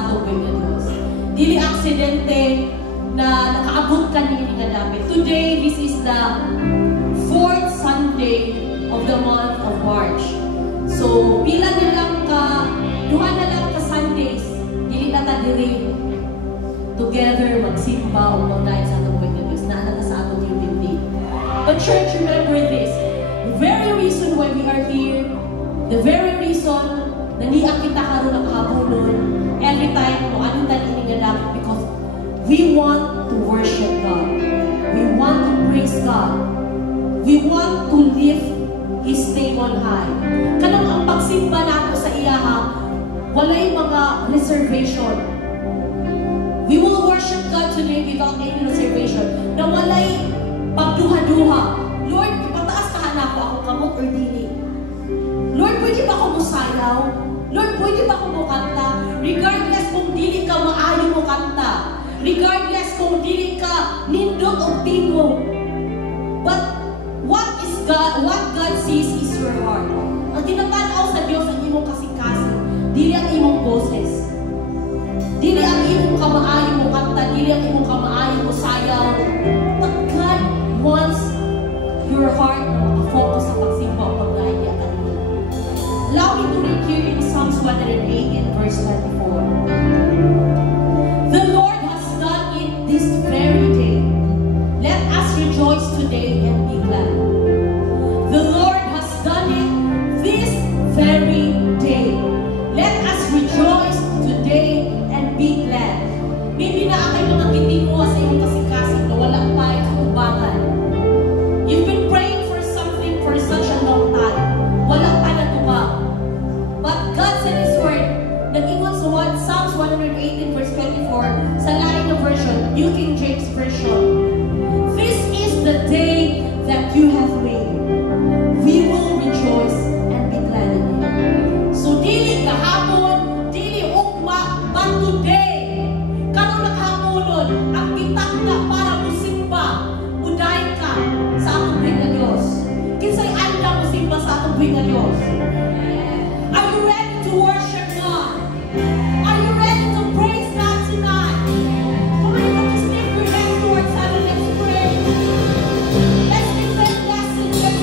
sa atong buhay nga Diyos. Dili aksidente na nakaabot ka nini nga dapit. Today, this is the 4th Sunday of the month of March. So, pila na lang ka, duha na lang ka Sundays, dili na ta diri together magsimba o magdaig sa atong buhay nga Diyos na anak sa atong unity. But church, remember this, the very reason why we are here, the very reason na niya kita karon nakahabunon every time kung anong taninin nga dapat, because we want to worship God. We want to praise God. We want to lift His name on high. Kanang ang pagsimba nato sa iyaha, walay mga reservation. We will worship God today without any reservation. Na walay pagduha-duha. Lord, ipataas ka na ako kamot or dili. Lord, pwede ba ako musayaw? Lord, pwede ba ako mukanta? Regardless kung dili ka maayo mo kanta. Regardless kung dili ka nindot o tingo. But what God sees is your heart. Ang tinatanaw sa Diyos ang imong kasing-kasing. Dili ang imong boses. Dili ang imong kamaayo mo kanta. Dili ang imong kamaayo mo sayaw. But God wants your heart na makafocus sa pagsimba o pagdaya kanina. Allow me to read here in Psalms 108 and verse 24. The Lord has done it this very day. Let us rejoice today and be glad. The Lord has done it this very day. Let us rejoice today and be glad. Maybe na akay mga kitinguha sa iyong kasing-kasing na wala pa ay katubangan. You've been praying for something for such a long time. Wala pa na tuba. But God said His word, nag-ingon sa Psalms 118 verse 24, sa lain na version, New King James Version. This is the day that you have made. We will rejoice and be glad in it. So dili kahapon, dili ugma, but today, kanong naghaponon, ang bitak na para musimba, uday ka sa atong buhay nga Diyos. Kinsay anda musimba sa atong buhay nga Diyos. Are you ready to worship God? Are you ready to praise God tonight? Come on, let's lift your hands towards heaven. Let's pray. Let's be blessed. Let's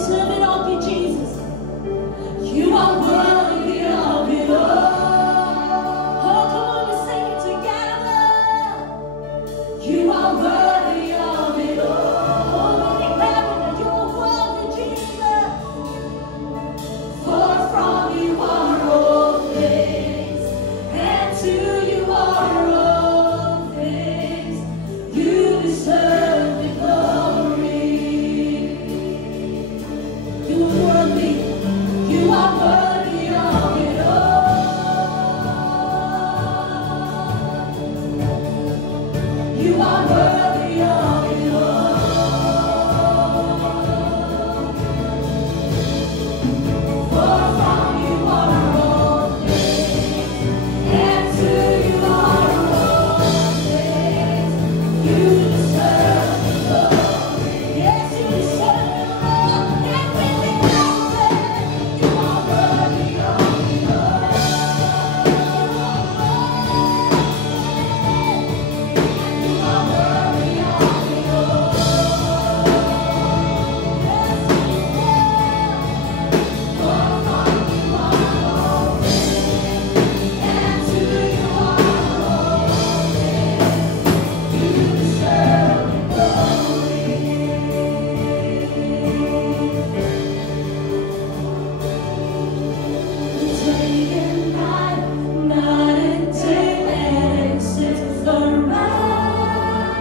deserve it all, dear Jesus. You are worthy of it all. Oh, come on, let's sing it together. You are worthy of it all. Oh, make heaven that you are worthy, Jesus. For from you are all things, and to you are all things. You deserve the glory. You are worthy. You are worthy of it all. You are worthy of it all. For from you are all things, and to you are all things. You deserve the glory. Yes, you deserve it all. Everything else says you are worthy of it all. You are worthy of it all. Yes, you deserve. For from you are all things, and to you are all things. You deserve the glory. Day and night, night and day, and since the rise.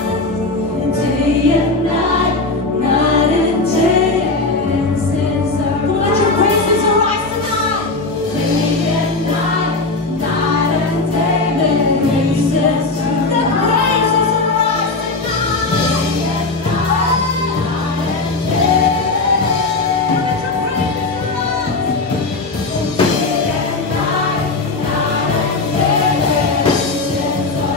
Day and night, night and day, and since the rise. Let your praises arise tonight. Day and night, night and day, and praises. The praises arise tonight. Day and night, night and day. Let your praises arise. Day and night, night and day, and since the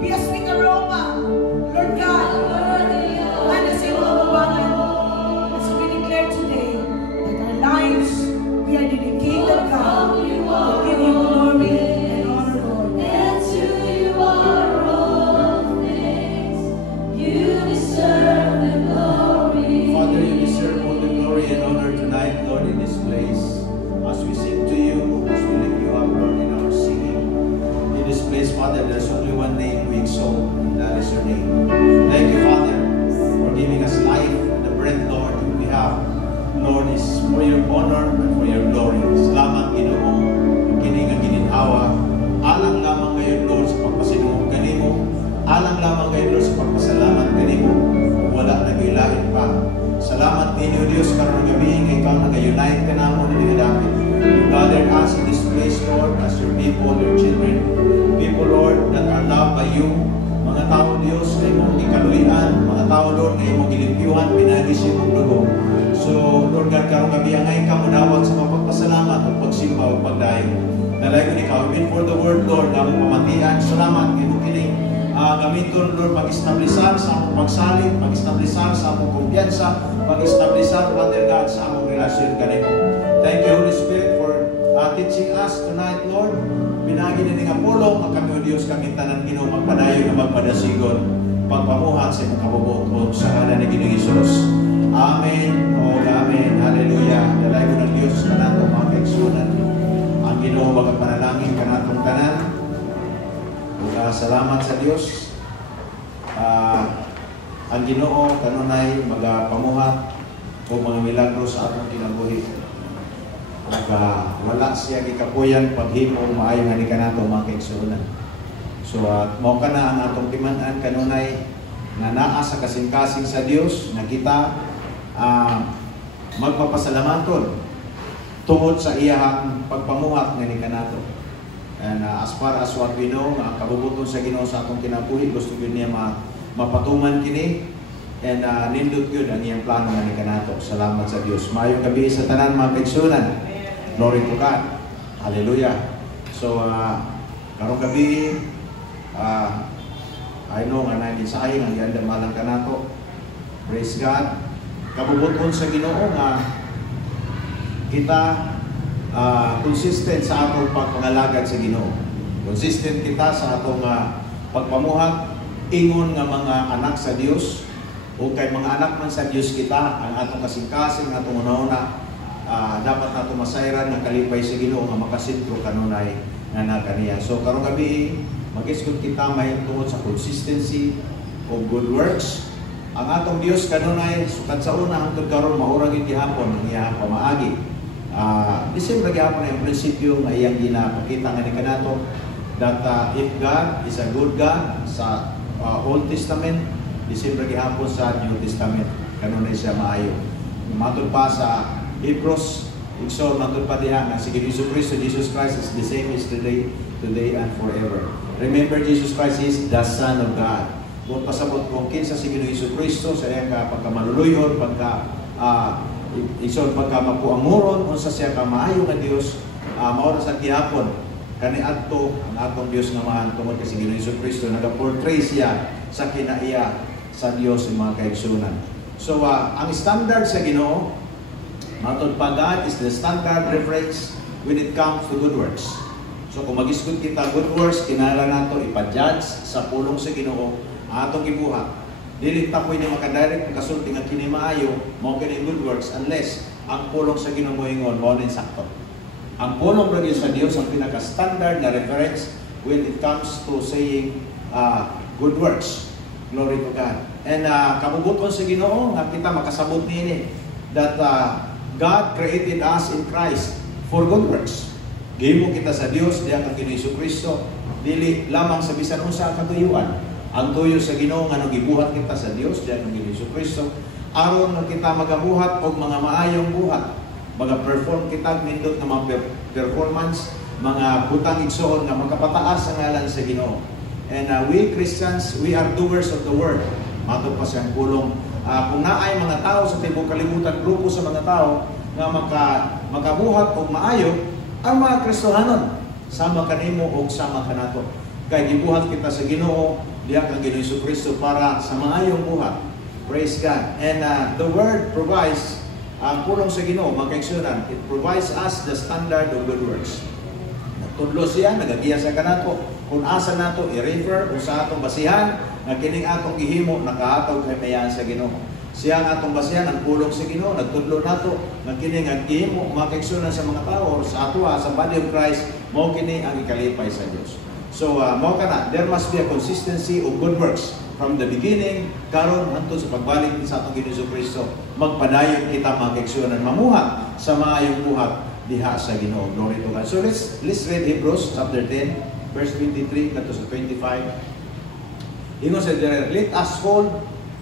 Yes, praise your name. Thank you, Father, for giving us life and the breath, Lord, that we have. Lord, is for your honor and for your glory. Salamat, Ginoo, kining ang gininhawa. Alang lamang ngayon, Lord, sa pagpasinuog kanimo. Alang lamang ngayon, Lord, sa pagpasalamat kanimo. Wala nag-ilahin pa. Salamat ninyo, Diyos, karong gabi nga ikaw nag-unite ka namo ni David. You gathered us in this place, Lord, as your people, your children. People, Lord, that are loved by you. Mga tao, Diyos, na imong ikaluyan. Mga tao, Lord, na imong gilimpyuhan, pinagis imong dugo. So, Lord God, karong gabi ngay ka munawag sa mapagpasalamat at pagsimba o pagdayo. Nalayon ikaw, even for the word, Lord, na mong pamatian. Salamat, ito kining gamiton, Lord, mag-establishar sa among pagsalit, mag-establishar sa among kumpiyansa, mag-establishar, Father God, sa among relasyon kanimo. Thank you, Holy Spirit, for teaching us tonight, Lord. Pinagi na nga pulong, ang kami o Diyos, kami tanan Ginoo, magpadayo na magpadasigon, pagpamuhat sa imong kabubuot sa ngalan ni Ginoong Hesus. Amen. O amen. Hallelujah. Dalay ko ng Diyos na nato mga kaigsunan. Ang Ginoo magpanalangin ka natong tanan. Salamat sa Diyos. Ang Ginoo kanunay magapamuhat o mga milagro sa atong kinabuhi. Wala siya gikapuyan paghimo maayo nga ni kanato mga kaigsunan. So mao kana ang atong timan-an kanunay na naa sa kasing-kasing sa Dios na kita magpapasalamaton tungod sa iyang pagpamuhat nga ni kanato. And as far as what we know, ang kabubuton sa Ginoo sa atong kinabuhi, gusto gyud niya mapatuman kini and nindot gyud ang iyang plano nga ni kanato. Salamat sa Dios. Maayong gabi sa tanan mga kaigsunan. Glory to God. Hallelujah. So karong gabi I know nga na insayang ang yanda malang kanato. Praise God. Kabubuton sa Ginoo nga kita consistent sa atong pagpangalagad sa Ginoo. Consistent kita sa atong pagpamuhat ingon nga mga anak sa Dios o kay mga anak man sa Dios kita, ang atong kasing-kasing atong una-una dapat nato masayran nga kalipay sa Ginoo nga makasentro kanunay nga nakaniya. So karong gabi mag-isgot kita may tungod sa consistency of good works. Ang atong Dios kanunay sukad sa una hangtod karon maurag gihapon ang iyang pamaagi. December gihapon ang prinsipyo nga iyang ginapakita nga ni kanato that if God is a good God sa Old Testament, December gihapon sa New Testament kanunay siya maayo. Matod pa sa Hebrews, igsoon matod pa diha nga si Jesus Christ is the same yesterday, today and forever. Remember, Jesus Christ is the Son of God. Kung pasabot kung kinsa si Ginoong Jesucristo sa iyang pagkamaluluyon, pagka mapuamuron, unsa siya ka maayo nga Dios, maura sa gihapon kani adto ang atong Dios naman tungod kay si Ginoong Jesucristo naga-portray siya sa kinaiya sa Dios sa mga kaigsunan. So ang standard sa Ginoo, matod pa, God is the standard reference when it comes to good works. So kung mag-isgot kita good works, kinahanglan nato ipa-judge sa pulong sa Ginoo atong gibuhat. Dili ta pwede makadirect kasulti nga kini maayo mao kini good works unless ang pulong sa Ginoo moingon mao nin sakto. Ang pulong ra sa Dios ang pinaka-standard na reference when it comes to saying good works. Glory to God. And kabubuton sa Ginoo nga kita makasabot niini that God created us in Christ for good works. Gihimo kita sa Dios diha kang Ginoong Jesucristo dili lamang sa bisan unsa ka katuyuan. Ang tuyo sa Ginoo nga nang gibuhat kita sa Dios diha kang Ginoong Jesucristo aron nga kita magabuhat og mga maayong buhat. Maga-perform kita nindot nga mga performance, mga butang igsoon nga magkapataas sa ngalan sa Ginoo. And we Christians, we are doers of the word. Matod pa siyang pulong. Kung naay mga tao sa tibok kalibutan, grupo sa mga tao nga makabuhat og maayo, ang mga Kristohanon, sama kanimo o sama kanato. Kay gibuhat kita sa Ginoo, diha kang Ginoong Jesucristo para sa maayong buhat. Praise God. And the Word provides, ang pulong sa Ginoo, mga kaigsunan, it provides us the standard of good works. Nagtudlo siya, nagagiya sa kanato, kung asa nato i-refer o sa atong basihan, na kining atong gihimo, nakahatag kay mayan sa Ginoo. Siya ang atong basihan, ang pulong sa Ginoo, nagtudlo nato, na kining ang gihimo, mga kaigsunan sa mga tao, sa atwa, sa body of Christ, mao kini ang ikalipay sa Dios. So, mao kana, there must be a consistency of good works from the beginning, karon hangtod sa pagbalik sa atong Ginoo Kristo. Magpadayon kita mga kaigsuonan mamuhat sa maayong buhat diha sa Ginoo. Glory to God. So let's read Hebrews chapter 10, verse 23 to 25. Ingon sa there, let us hold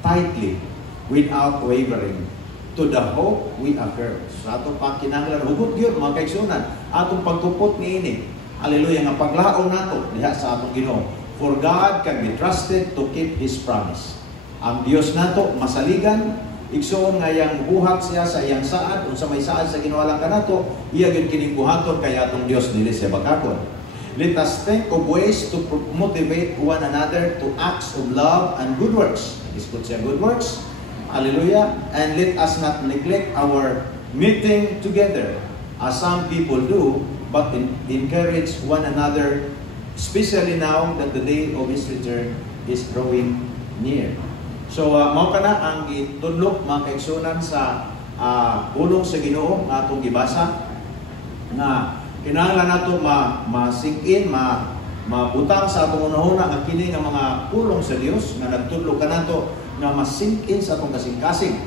tightly without wavering to the hope we affirm. Sa atong pagkinahanglan hugot gyud mga kaigsuonan, atong pagkupot niini. Hallelujah, nga paglaom nato diha sa atong Ginoo. For God can be trusted to keep His promise. Ang Dios nato masaligan, igsoon nga yang buhat siya sa iyang saad, unsa may saad sa ginawalan kanato, iya gyud kining buhaton kay atong Dios dili siya bagakon. Let us think of ways to motivate one another to acts of love and good works. Iskot siya good works. Hallelujah. And let us not neglect our meeting together as some people do, but encourage one another, especially now that the day of His return is drawing near. So, mao kana ang itudlok mga kaigsuonan sa pulong sa Ginoo nga atong gibasa nga kinahanglan nato ma-sink in, mabutang sa atong unahuna nga kini nga mga pulong sa Dios nga nagtudlo kanato nga ma-sink in sa atong kasing-kasing.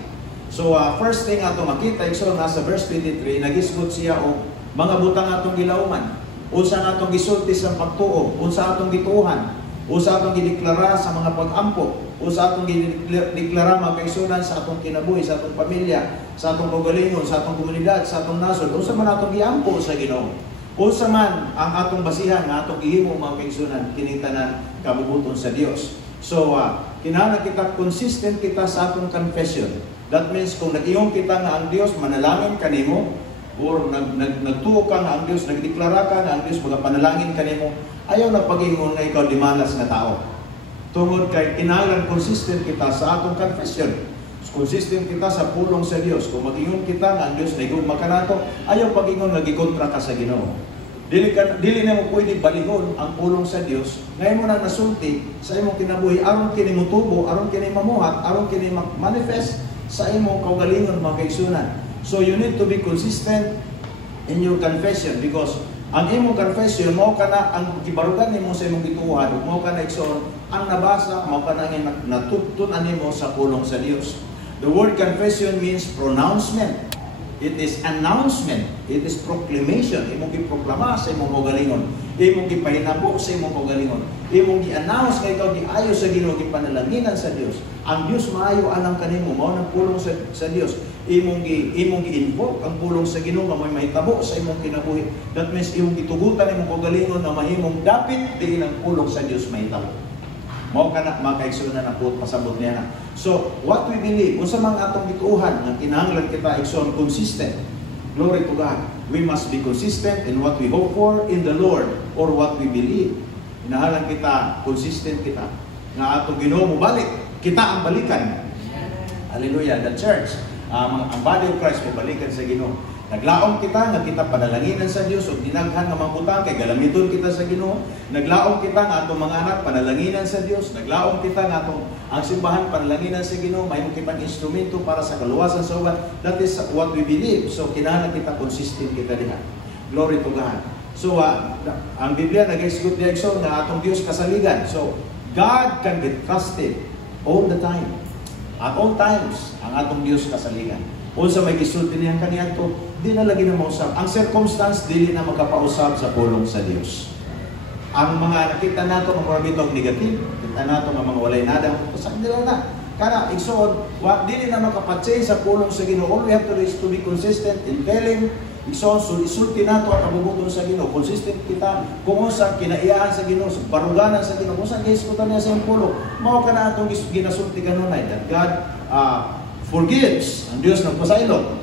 So, first thing ato makita igsoon nasa verse 23, nagisgot siya og mga butang atong gilauman, unsa natong gisulti sa pagtuo, unsa atong gituhan, unsa atong gideklara sa mga pag-ampo, unsa atong gideklara mga kaigsuonan sa atong kinabuhi, sa atong pamilya, sa atong kaugalingon, sa atong komunidad, sa atong nasod, unsa man atong giampo sa Ginoo. Unsa man ang atong basihan nga atong gihimo mga kaigsuonan kining tanan kabubuton sa Dios. So, kinahanglan kita consistent kita sa atong confession. That means kung nag-iong kita nga ang Dios manalangin kanimo, or nagtuo ka nga ang Diyos, nagdeklara ka nga ang Diyos, magapanalangin ka nimo, ayaw na pag-ingon nga ikaw dimalas na tao. Tungod kay kinahanglan consistent kita sa atong confession. Consistent kita sa pulong sa Diyos. Kung mag-ingon kita nga ang Diyos naigugma ka nato, ayaw pag-ingon nagikontra ka sa Ginoo. Dili na mo pwede balihon ang pulong sa Diyos, ngayon mo na nasulti sa imong kinabuhi, aron kini mutubo, aron kini mamuhat, aron kini manifest sa imong kaugalingon mga kaigsuonan. So you need to be consistent in your confession because ang imong confession mao kana ang gibarugan nimo sa imong gituohan, mao kana igsoon ang nabasa, mao kana ang natutun-an nimo sa pulong sa Dios. The word confession means pronouncement. It is announcement. It is proclamation. Imong giproklama sa imong kaugalingon. Imong gipahinabo sa imong kaugalingon. Imong gi-announce kay ikaw giayo sa Ginoo, gipanalanginan sa Dios. Ang Dios maayo anang kanimo, mao nang pulong sa Dios. Imong gi-invoke ang pulong sa Ginoo nga may mahitabo sa imong kinabuhi. That means imong gitugutan imong kaugalingon na mahimong dapit diin ang pulong sa Dios mahitabo. Mao kana mga kaigsuonan na put pasabot niya na. So, what we believe, unsa man atong gituohan nga kinahanglan kita igsoon consistent. Glory to God. We must be consistent in what we hope for in the Lord or what we believe. Kinahanglan kita consistent kita nga atong Ginoo mo balik, kita ang balikan. Hallelujah, the church. Ang body of Christ mo balikan sa Ginoo. Naglaom kita nga kita panalanginan sa Dios ug dinaghan nga mga butang kay galamiton kita sa Ginoo. Naglaom kita nga atong mga anak panalanginan sa Dios. Naglaom kita nga atong ang simbahan panalanginan sa Ginoo. Mahimo kitang instrumento para sa kaluwasan sa uban. That is what we believe. So kinahanglan kita consistent kita diha. Glory to God. So ang Biblia nag-isgot diha igsoon nga atong Dios kasaligan. So God can be trusted all the time. At all times ang atong Dios kasaligan. Unsa may gisulti niya kaniadto, di na lagi na mausap. Ang circumstance dili na makapausap sa pulong sa Dios. Ang mga nakita nato ng mga bitong negative, kita nato ng mga walay nada, usan nila na. Kana igsoon, dili na makapatse sa pulong sa Ginoo. All we have to do is to be consistent in telling. Igsoon, isulti nato ang kabubuton sa Ginoo. Consistent kita kung unsa kinaiyahan sa Ginoo, sa baruganan sa Ginoo, kung unsa giiskutan niya sa pulong. Mao kana atong ginasulti kanunay that God forgives. Ang Diyos nagpasaylo.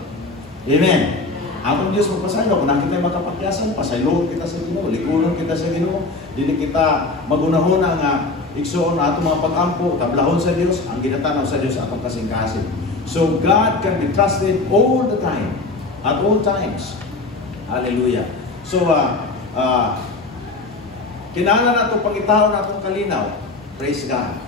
Amen. Ang Diyos magpasaylo. Kung nakita makapagyasan, pasaylo kita sa Ginoo, likunon kita sa Ginoo, dili kita magunahon nga igsoon atong mga pag-ampo, tablahon sa Diyos, ang ginatanaw sa Diyos atong kasing-kasing. So God can be trusted all the time, at all times. Hallelujah. So kinahanglan nato pangitaon natong kalinaw. Praise God.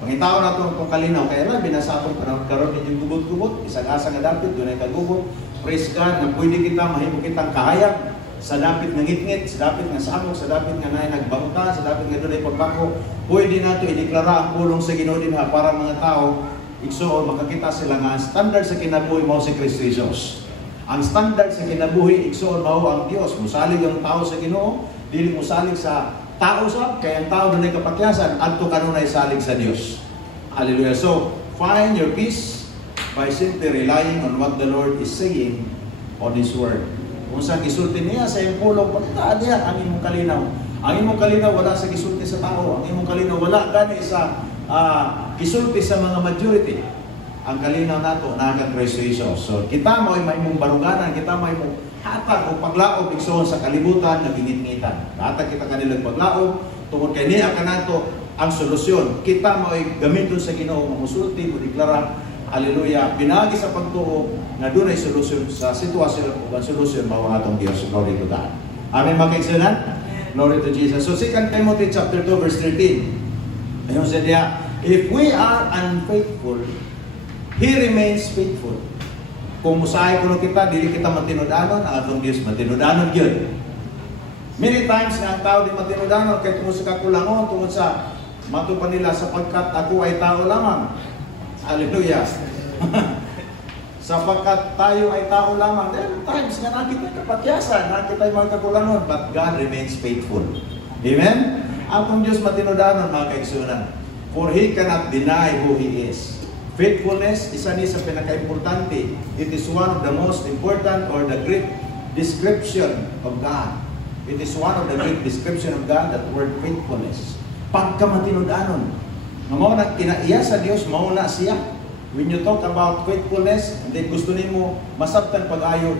Pangitaon nato itong kalinaw, kaya lang, binasa itong karoon ninyong gubot-gubot, isang asa nga dapit, doon ay kagubot. Praise God, na pwede kita, mahimo kitang kahayag, sa dapit nga ngitngit, sa dapit nga samok, sa dapit nga nagbangka, sa dapit nga dunay pagbako, pwede nato ideklara ang pulong sa Ginoo dinha para mga tao igsuon makakita sila nga ang standard sa kinabuhi mao si Kristo Jesus. Ang standard sa kinabuhi igsuon mao ang Dios. Musalig ang tao sa Ginoo, dili musalig sa tao sa kay ang tao dunay kapakyasan adto kanunay salig sa Dios. Hallelujah. So, find your peace by simply relying on what the Lord is saying on His Word. Kung saan gisulti niya sa iyong pulong, pagkataan niya ang imong kalinaw. Ang imong kalinaw wala sa gisulti sa tao. Ang imong kalinaw wala gani sa gisulti sa mga majority. Ang kalinaw nato na kang Kristo Jesus. So kita mo ay may mong baruganan, kita may mong hatag o paglaob igsoon sa kalibutan nga gingit-ngitan. Hatag kita kanilang paglaob tungod kay niya kanato ang solusyon. Kita mo ay gamiton sa Ginoo mamusulti mo deklara hallelujah, pinagi sa pagtuo na doon ay solusyon sa sitwasyon o ang solusyon mao atong Dios. Glory to God. Amen mga kaibigan. Glory to Jesus. So 2 Timothy chapter 2 verse 13. Ayun sa diya, if we are unfaithful, He remains faithful. Kung musahay kuno kita, dili kita matinud-anon, ang atong Dios matinud-anon gyud. Many times nga ang tao di matinud-anon kay tungod sa kakulangon, tungod sa matupan nila sapagkat ako ay tao lamang. Hallelujah. Sapagkat tayo ay tao lamang. There are times nga nakita kapatyasan, nakita yung mga kakulangon, but God remains faithful. Amen? Atong Diyos matinudanon mga kaigsunan. For He cannot deny who He is. Faithfulness, isa ni sa pinaka-importante. It is one of the most important or the great description of God. It is one of the great description of God, that word faithfulness. Pagka matinudanon. Mao na kinaiya sa Dios, mao na siya. When you talk about faithfulness, hindi gusto nimo masabtan pag-ayo.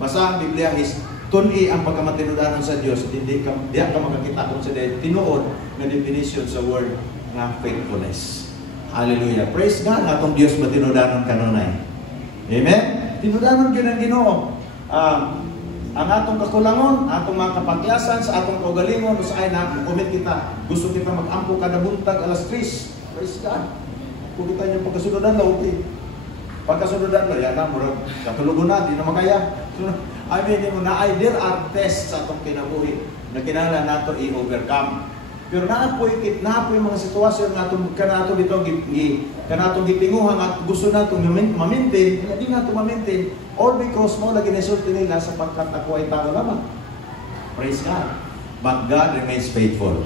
Basa ang Biblia is tun-i ang pagkamatinudanon sa Dios. Hindi ka makakita kung sa tinuod na definition sa word nga faithfulness. Hallelujah. Praise God, atong Dios matinudanon kanunay. Amen. Tinudanon gyud ang Ginoo. Ang atong kakulangon, atong mga kapagyasan, sa atong kaugalingon, sa ay na comment kita, gusto kita mag-ampo kada buntag alas 3. Praise God. Kung kita niyo pagkasunodan na, okay. Pagkasunodan na, yan na, murag katulugon na, di na makaya. I mean, there are tests sa atong kinabuhi na kinahanglan nato i-overcome. Pero naapoy mga sitwasyon nga kanato dito kanatong gitinguhan at gusto nato ma-maintain, hindi nato ma-maintain, all because mo lagi nisulti nila sapagkat ako ay tao lamang. Praise God. But God remains faithful.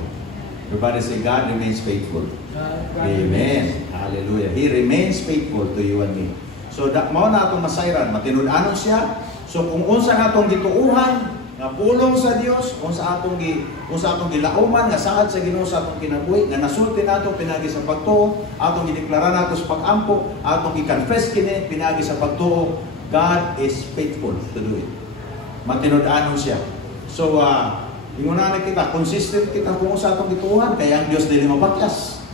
Everybody say, God remains faithful. Amen. Hallelujah. He remains faithful to you and me. So, mao na atong masayran, matinud-anon siya. So, kung unsa natong gituuhan, nga pulong sa Dios, kung sa atong gilauman, nga saad sa Ginoo sa atong kinabuhi, nga nasulti nato pinagi sa pagtuo, atong gideklara nato sa pag-ampo, atong gi-confess kini pinagi sa pagtuo, God is faithful to do it. Matinud-anon siya. So, ingunahan kita, consistent kita kung sa atong gituuhan, kaya ang Dios dili mapakyas.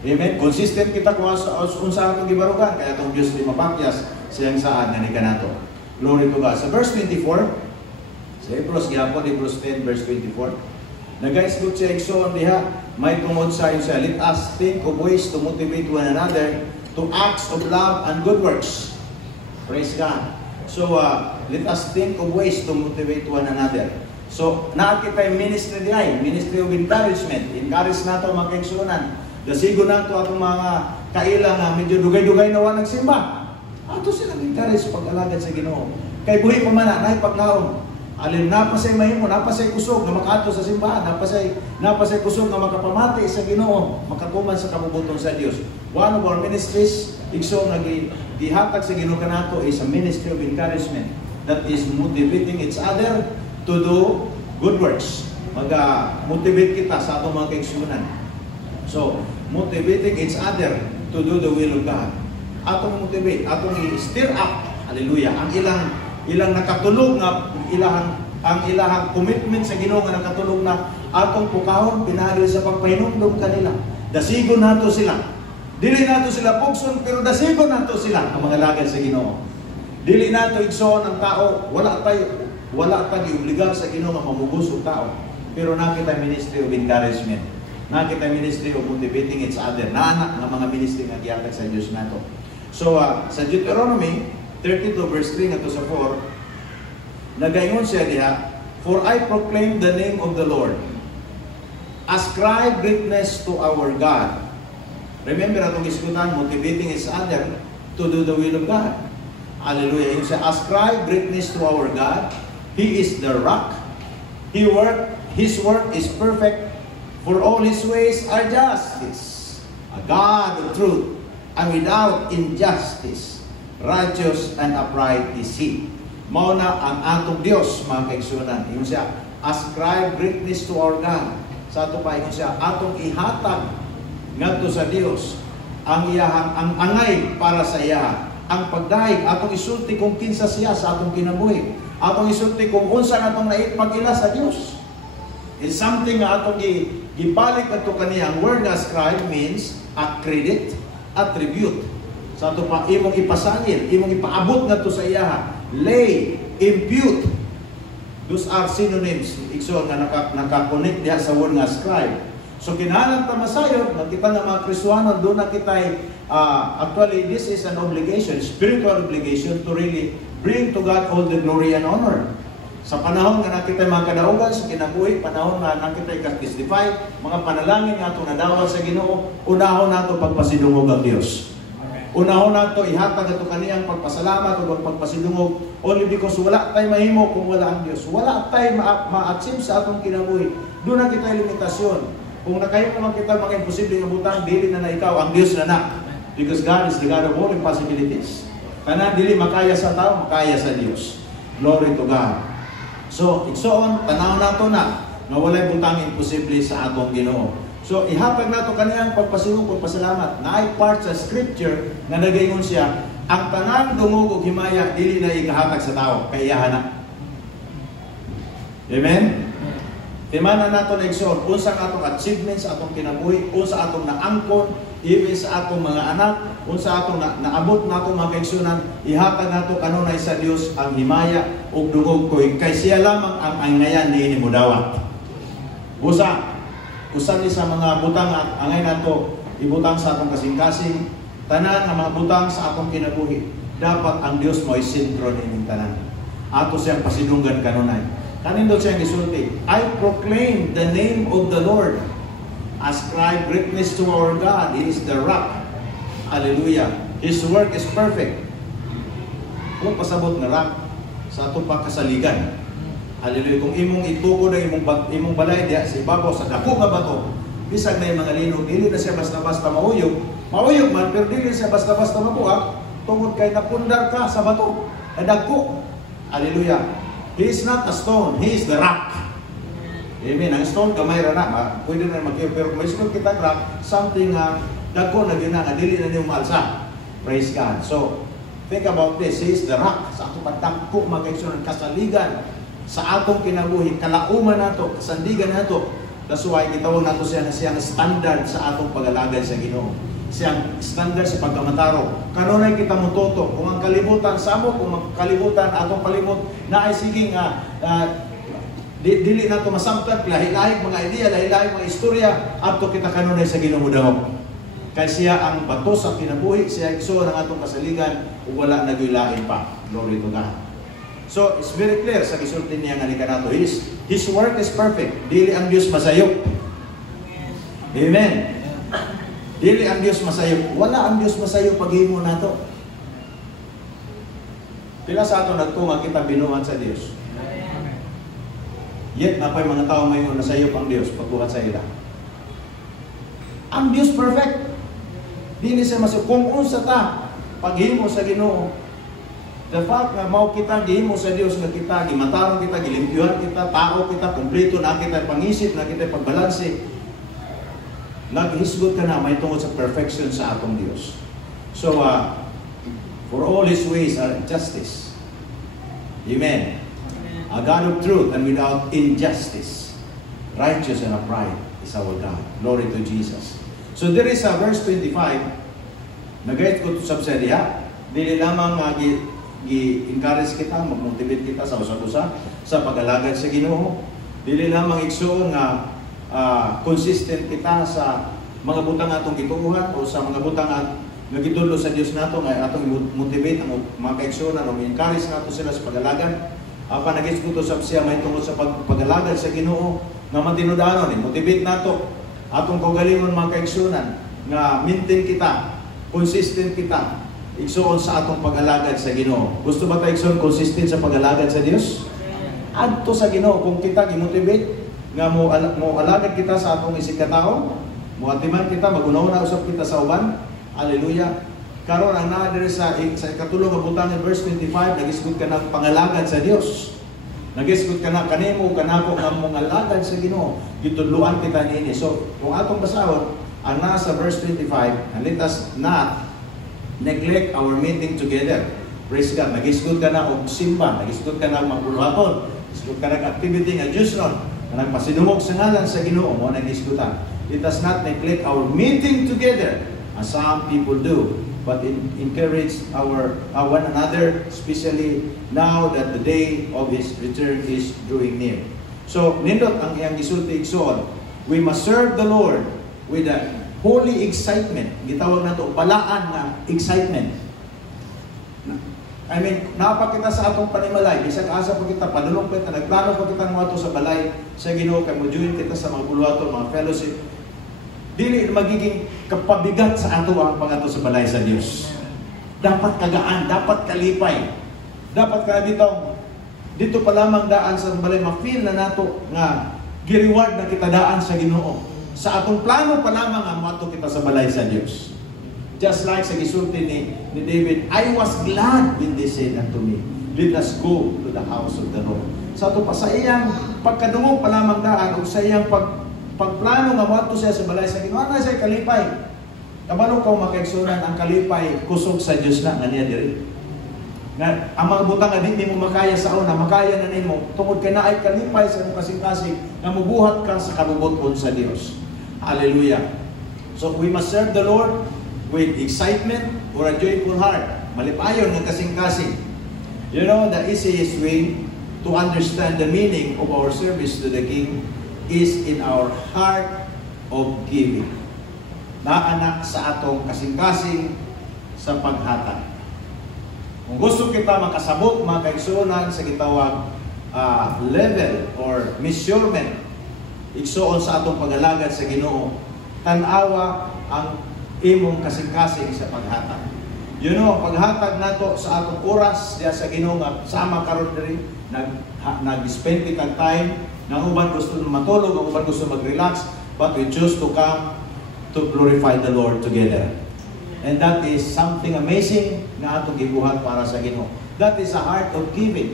Amen. Consistent kita kung sa atong gibarugan, kaya atong Dios dili mapakyas siyang saan nga ni kanato. Glory to God. Sa verse 24, sa Hebrews 10 verse 24, nag-isgot siya igsoon diha, may tungod sa iyo siya, let us think of ways to motivate one another to acts of love and good works. Praise God. So, let us think of ways to motivate one another. So, nakita yung ministry dihay, ministry of encouragement. Encourage nato mga kaigsuonan. Dasigo nato atong mga kailang na medyo dugay-dugay na wa nagsimba. Ato silang encourage pag-alagad sa Ginoo. Kay buhi pa man na paglaom. Alin napasay mahimo, napasay kusog nga makaadto sa simbahan, napasay kusog nga makapamati sa Ginoo, makakuman sa kabubuton sa Dios. One of our ministries, igsoon nga gihatag sa Ginoo kanato is a ministry of encouragement that is motivating each other to do good works. Mag-motivate kita sa atong mga kaigsuonan. So, motivating each other to do the will of God. Atong motivate, atong i-stir up, hallelujah, ang ilang nakatulog nga ang ilahang commitment sa Ginoo nga nakatulog na atong pukahon pinagi sa pagpahinumdom kanila. Dasigon nato sila. Dili nato sila pugson pero dasigon nato sila ang mga lagad sa Ginoo. Dili nato igsoon ang tao, wala tayo obligar sa Ginoo nga mamugos og tao. Pero nakita ministry of encouragement. Nakita ministry of motivating each other. Naanak nga mga ministry nga gihatag sa Dios nato. So sa Deuteronomy 32 verse 3 ngadto sa 4, nagaingon siya diha, For I proclaim the name of the Lord. Ascribe greatness to our God. Remember atong isgutan, motivating each other to do the will of God. Hallelujah. Yung sa ascribe greatness to our God. He is the rock. His work is perfect, for all His ways are justice. A God of truth, and without injustice, righteous and upright is He. Mao na ang atong Dios, mga kaigsunan. Yung siya, ascribe greatness to our God. Sa ato pa, yung siya, atong ihatag ngadto sa Dios ang iyahang ang angay para sa iya, ang pagdahig atong isulti kung kinsa siya sa atong kinabuhi, atong isulti kung unsa atong naipagila sa Dios. It's something nga atong gibalik ato kaniya. Ang word na ascribe means accredit, attribute. Sa ato pa imong ipasangil, imong ipaabot ngadto sa iya, lay, impute. Those are synonyms. Ikso nga naka-connect diha sa word nga ascribe. So kinahanglan ta masayon, kita nga mga Kristiyano, doon na kita actually this is an obligation, spiritual obligation to really bring to God all the glory and honor. Sa panahon nga nakita mga kadaugan sa kinabuhi, panahon nga nakita i-testify, mga panalangin nga ito nadawat sa Ginoo, unahon nato pagpasidungog ang Dios. Unahon nato ihatag ato kaniyang pagpasalamat o pagpasidungog, only because wala tay mahimo kung wala ang Dios. Wala tay ma-achieve sa atong kinabuhi. Doon na kita limitasyon. Kung nakayo naman kita mga imposible nga butang, dili na ikaw, ang Dios na na. Because God is the God of all impossibilities. Kana dili makaya sa tao, makaya sa Dios. Glory to God. So, igsoon, tanaw nato na walay butang imposible sa atong Ginoo. So, ihatag nato kaniyang pagpasidungog, pagpasalamat. Naay part sa scripture nga nagaingon siya, ang tanan dungog ug himaya dili na ikahatag sa tao, kay iyahan na. Amen. Timana nato na igsoon, unsa atong achievements sa atong kinabuhi, unsa atong naangkon, even sa atong mga anak, unsa atong naabot nato mga kaigsunan, ihatag nato kanunay sa Dios ang himaya ug dungog koy kay siya lamang ang angayan niini modawat. Usa ni sa mga butang at angay nato ibutang sa atong kasing-kasing, tanan nga mga butang sa atong kinabuhi, dapat ang Dios mo'y sentro nining tanan. Ato siyang pasidunggan kanunay. Kanindot siyang gisulti, I proclaim the name of the Lord. Ascribe greatness to our God. He is the rock. Hallelujah. His work is perfect. Kung pasabot na rock sa ato pa kasaligan. Hallelujah. Kung imong itukod ang imong balay diya sa ibabaw sa dako nga bato, bisag na yung mga linog, dili na siya basta-basta mauyog. Mauyog man, pero dili siya basta-basta mabuhat, tungod kay napundar ka sa bato. Dagko. Hallelujah. He is not a stone. He is the rock. Amen. Ang stone, gamay ra na. Pwede na mag-iyo. Pero kung isipon kita rock, something dagko na gina, dili na niyo maalsa. Praise God. So, think about this. He is the rock. Sa ato patagko, mag-eksunan, kasaligan. Sa atong kinabuhi, kalauman nato, kasandigan nato. That's why gitawag nato siya na siyang standard sa atong pag-alagad sa Ginoo. Siyang standard sa pagkamataro. Kanunay kita mututo. Kung ang kalibutan sa mo, kung ang kalibutan, atong palimot, na ay siging dili nato masamtag, lahi-lahi mga idea, lahi-lahi mga istorya, ato kita kanunay sa Ginoo dawog. Kay siya ang bato sa kinabuhi, siya igsoon ang atong kasaligan, ug wala nagulain pa. Glory to God. So, it's very clear sa gisulti niya nga kanato. His work is perfect. Dili ang Dios masayop. Amen. Dili ang Dios masayop. Wala ang Dios masayop paghimo nato. Pila sa ato nagtunga kita binuhat sa Dios. Yet napay mga tao ngayon nasayop ang Dios pagbuhat sa ila. Ang Dios perfect. Dili siya masayop. Kung unsa ta paghimo sa Ginoo, the fact nga mao kita gihimo sa Dios nga kita gimatarong kita, gilimpyuhan kita, tao kita, kompleto na kita pangisip, na kita pagbalanse. Naghisgot ka na may tungod sa perfection sa atong Dios. So, for all His ways are justice. Amen. A God of truth and without injustice. Righteous and upright is our God. Glory to Jesus. So, there is a verse 25. Nagayat ko ito sa diha. Dili lamang gi-encourage kita, mag-motivate kita sa usap-usap sa pag-alagad sa Ginoo. Dili lamang igsuon nga consistent kita sa mga butang atong gituuhan o sa mga butang nga gitulo sa Dios nato nga atong motivate ang mga kaigsuonan o encourage nato sila sa pag-alagad. Apa nagisguto sa siya may tungod sa pag-alagad sa Ginoo nga matinudanon motivate nato atong kaugalingon mga kaigsunan nga maintain kita, consistent kita igsuon sa atong pag-alagad sa Ginoo. Gusto ba tayo igsuon consistent sa pag-alagad sa Dios? Adto sa Ginoo kung kita gi-motivate nga mo alagad kita sa atong isig katao, mo atiman kita mag-una-una usab kita sa uban. Hallelujah. Karon ang naa diri sa ikatulong nga butang in verse 25, nagisgud ka na pangalagad sa Dios. Nagisgud ka na kanimo kanako nga mong alagad sa Ginoo. Gitudloan kita niini. So, kung atong basahon ang nasa verse 25, let us not neglect our meeting together. Praise God. Nagisgud ka na og simba, nagisgud ka na magpuluhaton, nagisgud ka na activity nga Dios ron. Na nagpasidumog sa ngalan sa Ginoo mo na nagisgutan. Let us not neglect our meeting together as some people do, but encourage our one another, especially now that the day of His return is drawing near. So, nindot ang iyang gisulti igsoon, we must serve the Lord with a holy excitement. Gitawag na ito, balaan na excitement. I mean, napakita sa atong panimalay, bisag asa po kita, padulong kita, nagplano po kita ng sa balay, sa Ginoo, kay mo join kita sa mga buluhaton, mga fellowship. Dili magiging kapabigat sa ato ang pangato sa balay sa Dios. Dapat kagaan, dapat kalipay. Dapat ka dito pa lamang daan sa balay, ma-feel na nato nga gi-reward na kita daan sa Ginoo. Sa atong plano pa lamang ang mato kita sa balay sa Dios. Just like sa gisulti ni David, I was glad when they said unto me, let us go to the house of the Lord. Sa ato pa sa iyang pagkadungog pa lamang daan o sa iyang pagplano nga mato siya sa balay sa Ginoo, na siya kalipay. Kabalo ko makaigsunan ang kalipay kusog sa Dios na nga niya diri. Nga ang mga butang nga di mo makaya sa una, makaya na nimo tungod kay naay kalipay sa imong kasing-kasing nga mubuhat ka sa kabubuton sa Dios. Hallelujah. So we must serve the Lord with excitement or a joyful heart. Malipayon ng kasing-kasing. You know, the easiest way to understand the meaning of our service to the King is in our heart of giving. Naanak sa atong kasing-kasing sa paghatag. Kung gusto kita makasabot, mga kaigsuonan sa gitawag level or measurement, igsuon sa atong pag-alagad sa Ginoo, tanawa ang imong kasing-kasing sa paghatag. You know, paghatag nato sa atong oras diya sa Ginoo nga sama karon diri, nag-spend kita time, nang uban gusto matulog, ang uban gusto mag-relax, but we choose to come to glorify the Lord together. And that is something amazing na atong gibuhat para sa Ginoo. That is a heart of giving.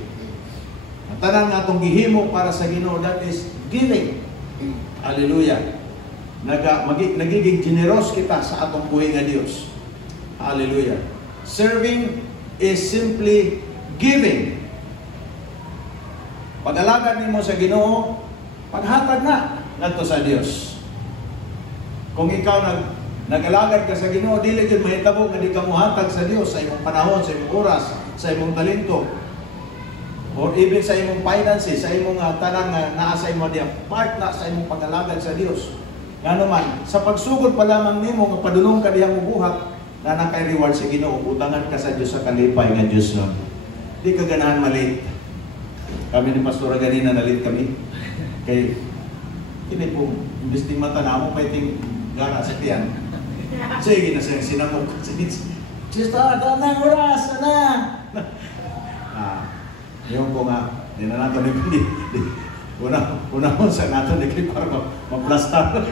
Ang tanan nga atong gihimo para sa Ginoo, that is giving. Hallelujah. Nagiging generous kita sa atong buhay nga Dios. Hallelujah. Serving is simply giving. Pag-alagad nimo sa Ginoo, paghatag na ngadto sa Dios. Kung ikaw nag-alagad ka sa Ginoo, dili gyud mahitabo nga di ka mohatag sa Dios sa imong panahon, sa imong oras, sa imong talento, or even sa imong finances, sa imong tanan nga naa sa imong part na sa imong pag-alagad sa Dios. Ngano man, sa pagsugod pa lamang nimo nga padulong ka dihang mubuhat, na nakay reward sa Ginoo, utangan ka sa Dios sa kalipay nga Dios nun. Di ka ganahan malit. Kami ni Pastora ganina nalit kami. Kay kini po imbesting mata na mo paiting gana sa tiyan. Sige na siya sinamok. Sister, tanang oras na. Yung ko nga, di na nato ni una mo sa nato ni para ma-plastar.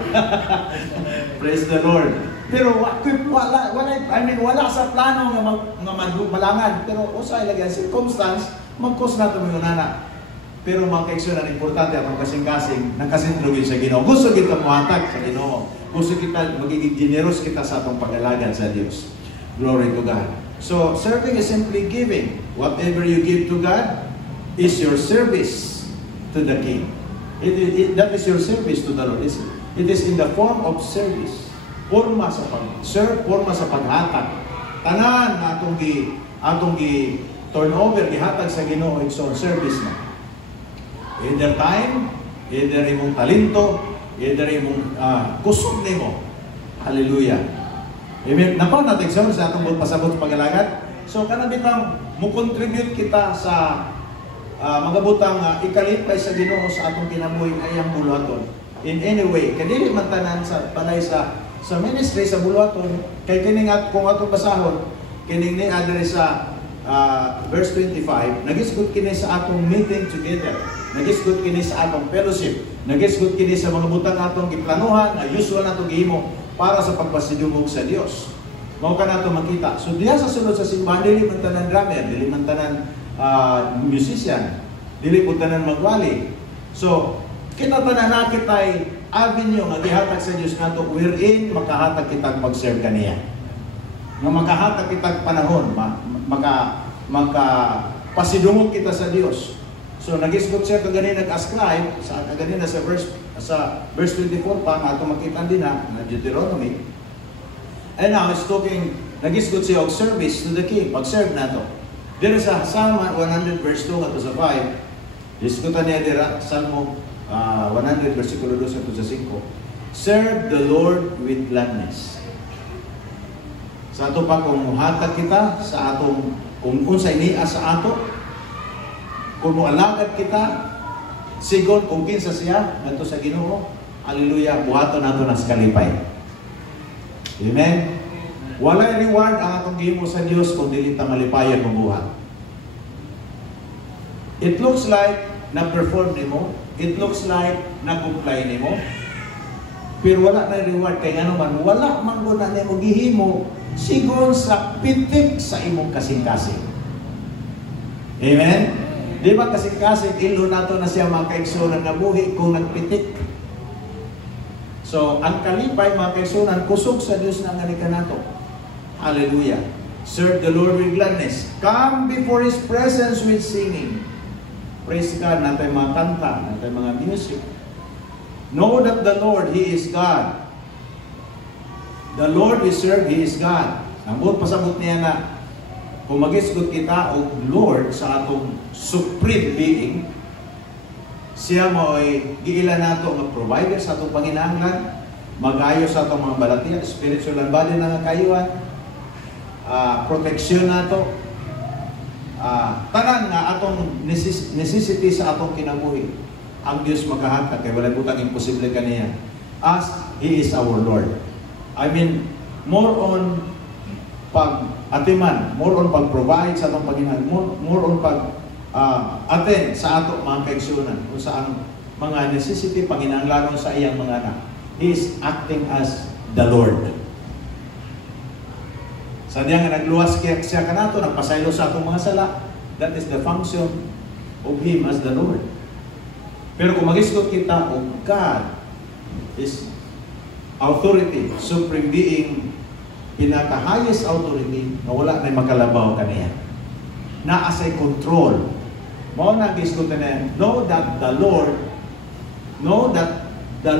Praise the Lord. Pero wala sa plano nga malangan. Pero usay lagi ang circumstance, mag-cause nato mo yung nana. Pero mga kaigsunan, importante ang kasing-kasing nakasintrugin sa Ginoo. Gusto kita muhatag sa Ginoo. Gusto kita, magiging generous kita sa atong pag-alagad sa Diyos. Glory to God. So, serving is simply giving. Whatever you give to God is your service to the King. That is your service to the Lord. It is in the form of service. Forma sa pag-serve, forma sa paghatag. Tanan na atong turnover, gihatag sa Ginoo, it's on service na. Either time, either imong talento, either imong kusog nimo. Hallelujah. Amen. Nako natin sa atong pasabot pag-alagad. So kana bitang mo contribute kita sa mga butang ikalipay sa Ginoo sa atong kinabuhi ay ang buluhaton. In any way, kadili man tanan sa balay sa ministry sa buluhaton, kay kining kung atong basahon, kining ni adre sa verse 25, nagisgot kini sa atong meeting together, nagisgot kini sa atong fellowship, nagisgot kini sa mga butang atong giplanuhan, na usual natong gihimo para sa pagpasidumog sa Dios. Mao ka nato makita. So diha sa sulod sa simbahan, dili man tanan drummer, dili man tanan musician, dili po tanan magwali. So kinatanan na kitay avenue nga gihatag sa Dios nato wherein makahatag kitag mag-serve kaniya. Nga makahatag kitag panahon, pasidungog kita sa Dios. So nagisgot siya kagani nag-ascribe sa kaganina sa verse 24 pa ato makita din na Deuteronomy. And now he's talking, nagisgot siya og service to the king, pag-serve nato. Dito sa Psalm 100 verse 2 ato sa 5, diskutan niya dira Salmo 100 versikulo 2 ato sa 5. Serve the Lord with gladness. Sa ato pa kung muhatag kita sa atong kung unsay niya sa ato, kung mualagad kita, sigon kung kinsa siya ngadto sa Ginoo, haleluya, buhaton nato nas kalipay. Amen. Walay reward ang atong gihimo sa Dios kung dili ta malipayon ang buhat. It looks like na-perform nimo, it looks like nag-comply nimo, pero wala na reward kay ngano man, wala man gud na nimo gihimo sigon sa pitik sa imong kasing-kasing. Amen? Di ba kasing-kasing, ilo nato na siya mga kaigsunan na buhi kung nagpitik. So, ang kalipay mga kaigsunan, kusog sa Diyos na nga nato. Hallelujah. Serve the Lord with gladness. Come before His presence with singing. Praise God, natay mga kanta, natay mga music. Know that the Lord, He is God. The Lord we serve, He is God. Ang buot pasabot niya na kung magisgot kita o Lord sa atong supreme being, siya mo ay giila nato ang provider sa atong panginahanglan, magayo sa atong mga balatian, spiritual and body na kayuhan, proteksyon nato, tanan nga atong necessity sa atong kinabuhi. Ang Diyos makahatag kay walay butang imposible kaniya. As He is our Lord. I mean, more on pag-atiman, more on pag-provide sa atong Panginoon, more on pag-attend sa atong mga kaigsunan, kung saan mga necessity, panginahanglanon sa iyang mga anak. He is acting as the Lord. Sa diya nga nagluwas siya kanato, nagpasaylo sa atong mga sala, that is the function of Him as the Lord. Pero kung magisgot kita, God is authority, supreme being, pinaka-highest authority na wala na makalabaw kaniya. Naasay control. Mao na gisgot na know that the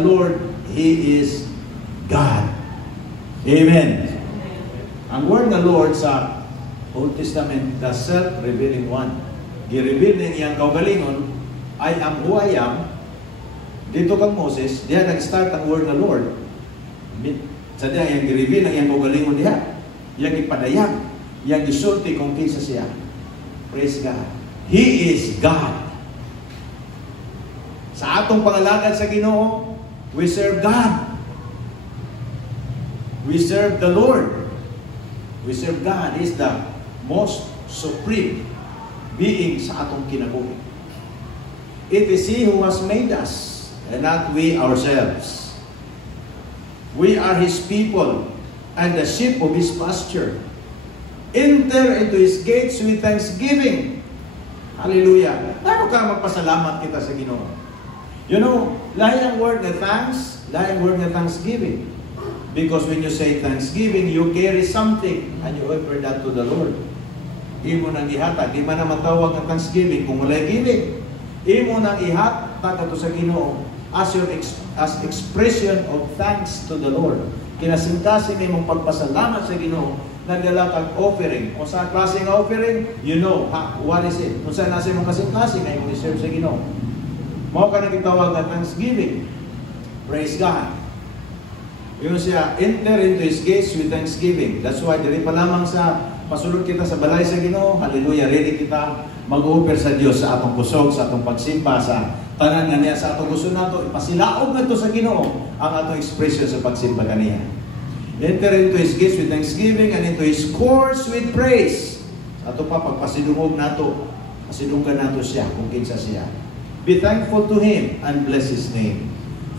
Lord, He is God. Amen. Ang word na Lord sa Old Testament, the self-revealing one. Gi-reveal na iyang kaugalingon, I am who I am. Dito kang Moses, diya nag-start ang word na Lord. Sa diya, yung gi-reveal ang iyang kaugalingon diya. Yang ipadayag, yang isulti kung kinsa siya. Praise God. He is God. Sa atong pangalagad sa Ginoo, we serve God. We serve the Lord. We serve God. He is the most supreme being sa atong kinabuhi. It is He who has made us, and not we ourselves. We are His people, and the sheep of His pasture. Enter into His gates with thanksgiving. Hallelujah. Ano ka magpasalamat kita sa Ginoo? You know, lahi ang word na thanks, lahi ang word na thanksgiving. Because when you say thanksgiving, you carry something and you offer that to the Lord. Imo nang ihatag, di man na matawag ang thanksgiving kung walay giving. Imo nang ihatag ato sa Ginoo as expression of thanks to the Lord. Kinasingkasing imong pagpasalamat sa Ginoo, nagdala kang offering. Kung sa klaseng offering, you know, what is it? Kung sa nasa imong kasing-kasing ay imong iserve sa Ginoo. Mao ka nagitawag na thanksgiving. Praise God. Yun siya, enter into His gates with thanksgiving. That's why, dili pa lamang sa pasulod kita sa balay sa Ginoo, hallelujah, ready kita mag-offer sa Dios sa atong kusog, sa atong pagsimba, sa tanan nga niya, sa atong gusto nato, ipasilaog na to sa Ginoo ang atong expression sa pagsimba kaniya. Enter into His gates with thanksgiving and into His courts with praise. Ato pa, pagpasidungog nato, pasidunggan nato siya kung kinsa siya. Be thankful to Him and bless His name.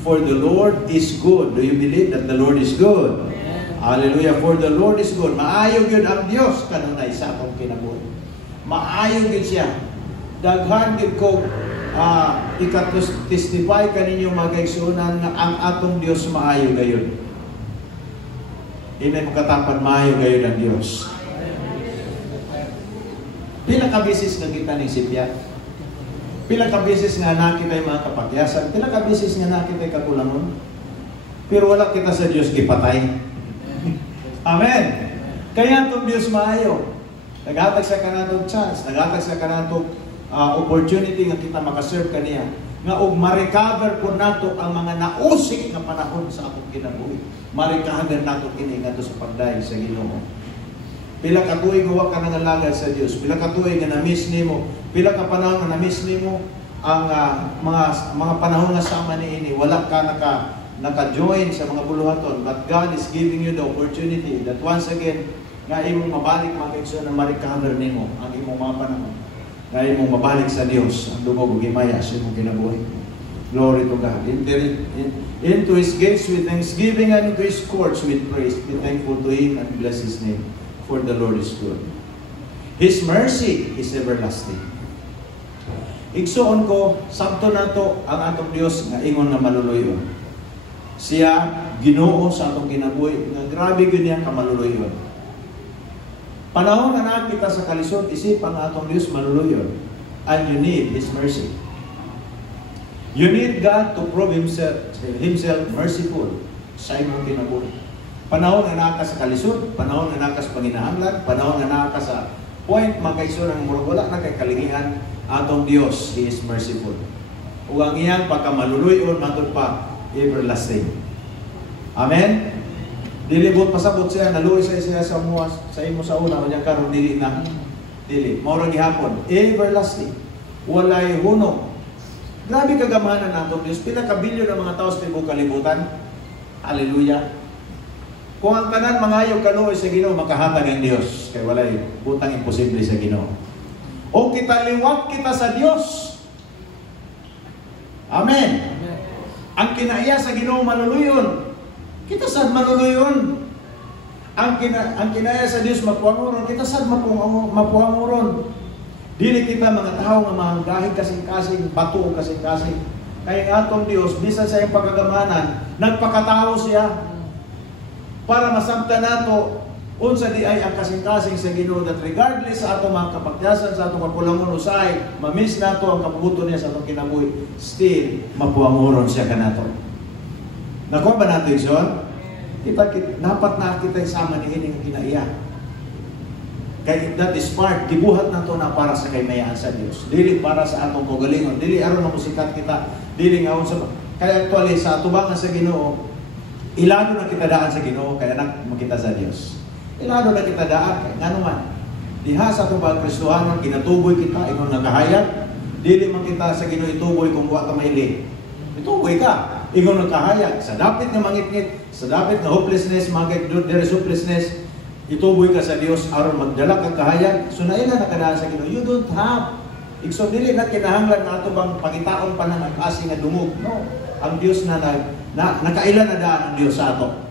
For the Lord is good. Do you believe that the Lord is good? Amen. Hallelujah. For the Lord is good. Maayog yun ang Diyos kanunay sa atong kinabuhi. Maayog yun siya. Daghan yun ko ika-testify kaninyo magkaigsunan nga ang atong Diyos maayog gayon. Hindi mo katapad maayog gayon ang Diyos. Pila ka bisis na kita ng sipya? Pila ka beses nga nakita yung mga kapakyasan, pila ka beses nga nakita yung kakulangon. Pero wala kita sa Diyos gipatay. Amen. Kaya itong Diyos maayo. Naghatag sa kanatong chance, naghatag sa kanatong opportunity nga kita makaserve kaniya. Nga og ma-recover po nato ang mga nausik na panahon sa akong kinabuhi. Ma-recover nato kini ngadto sa pagdayon sa Ginoo. Pila ka tuig huwag ka nangalagad sa Diyos. Pila ka tuig nga na-miss nimo. Pila ka panahon nga na-miss nimo ang mga panahon nga sama niini. Wala ka naka-join sa mga buluhaton. But God is giving you the opportunity that once again nga imong mabalik mga na ma-recover nimo ang imong mga panahon. Nga imong mabalik sa Diyos ang dungog ug himaya sa imong kinabuhi. Glory to God. Into His gates with thanksgiving and into His courts with praise. Be thankful to Him and bless His name. For the Lord is good. His mercy is everlasting. Igsuon ko, sabto nato ang atong Dios nga ingon nga maluluyon. Siya Ginoo sa atong kinabuhi nga grabe gyud niya ka maluluyon. Panahon na nakita sa kalisod, isip ang atong Dios maluluyon. And you need His mercy. You need God to prove Himself merciful sa imong kinabuhi. Panahon na naka sa kalisod, panahon na naka sa panginahanglan, panahon na naka sa point magkaiso ng murag wala na kay kalingihan atong Dios, He is merciful. Ug ang iyang pagkamaluluyon matod pa everlasting. Amen. Dilibot pasabot siya, naluoy siya sa muwas sa imo sa una unya karon dili na. Dili, mao ra gihapon, everlasting. Walay huno. Grabe kagamanan natong Dios. Pila ka bilyon ang mga tawo sa tibuok kalibutan. Hallelujah. Kung ang tanan mangayo kaluoy sa Ginoo, makahatag ang Dios. Kaya walay butang imposible sa Ginoo. O kita liwat kita sa Dios. Amen. Ang kinaiya sa Ginoo maluluyon. Kita sad maluluyon. Ang kinaiya sa Dios mapuanguron. Kita sad mapuanguron. Dili kita mga tao nga mahanggahig kasing-kasing, bato kasing-kasing. Kaya ang atong Dios, bisan sa iyang pagkagamanan, nagpakatao siya. Para masamta nato unsa di ay ang kasing-kasing sa Ginoo, that regardless sa atong mga kapakyasan, sa atong kakulangon usay, mamiss nato ang kapuguton niya sa atong kinabuhi, still mapuanguron siya kanato. Nakuha ba nato iyon? Dapat na kita isama ni ining kinaiya. Kaya that is part, gibuhat nato na para sa kaymayaan sa Dios. Dili para sa atong kaugalingon, dili aron na musikat kita, dili nga unsa. Kaya actually sa atubangan sa Ginoo, ilado na kita daan sa Ginoo, kaya makita sa Dios. Ilado na kita daan, kaya nga naman. Diha sa itong pagkristuhanan, kinatuboy kita, ingon nakahayag. Dili man kita sa Ginoo ituboy kung wa ka maili. Ituboy ka, ingon nakahayag. Sa dapit na mangitngit, sa dapit na hopelessness, there is hopelessness, ituboy ka sa Dios, aron magdala kang kahayag. So naila na kadaan sa Ginoo. You don't have. Igso dili na kinahanglan na ito bang pangitaon pa ng kasi nga dungog. No. Ang Dios na nakailan na daan ang Diyos sa ato.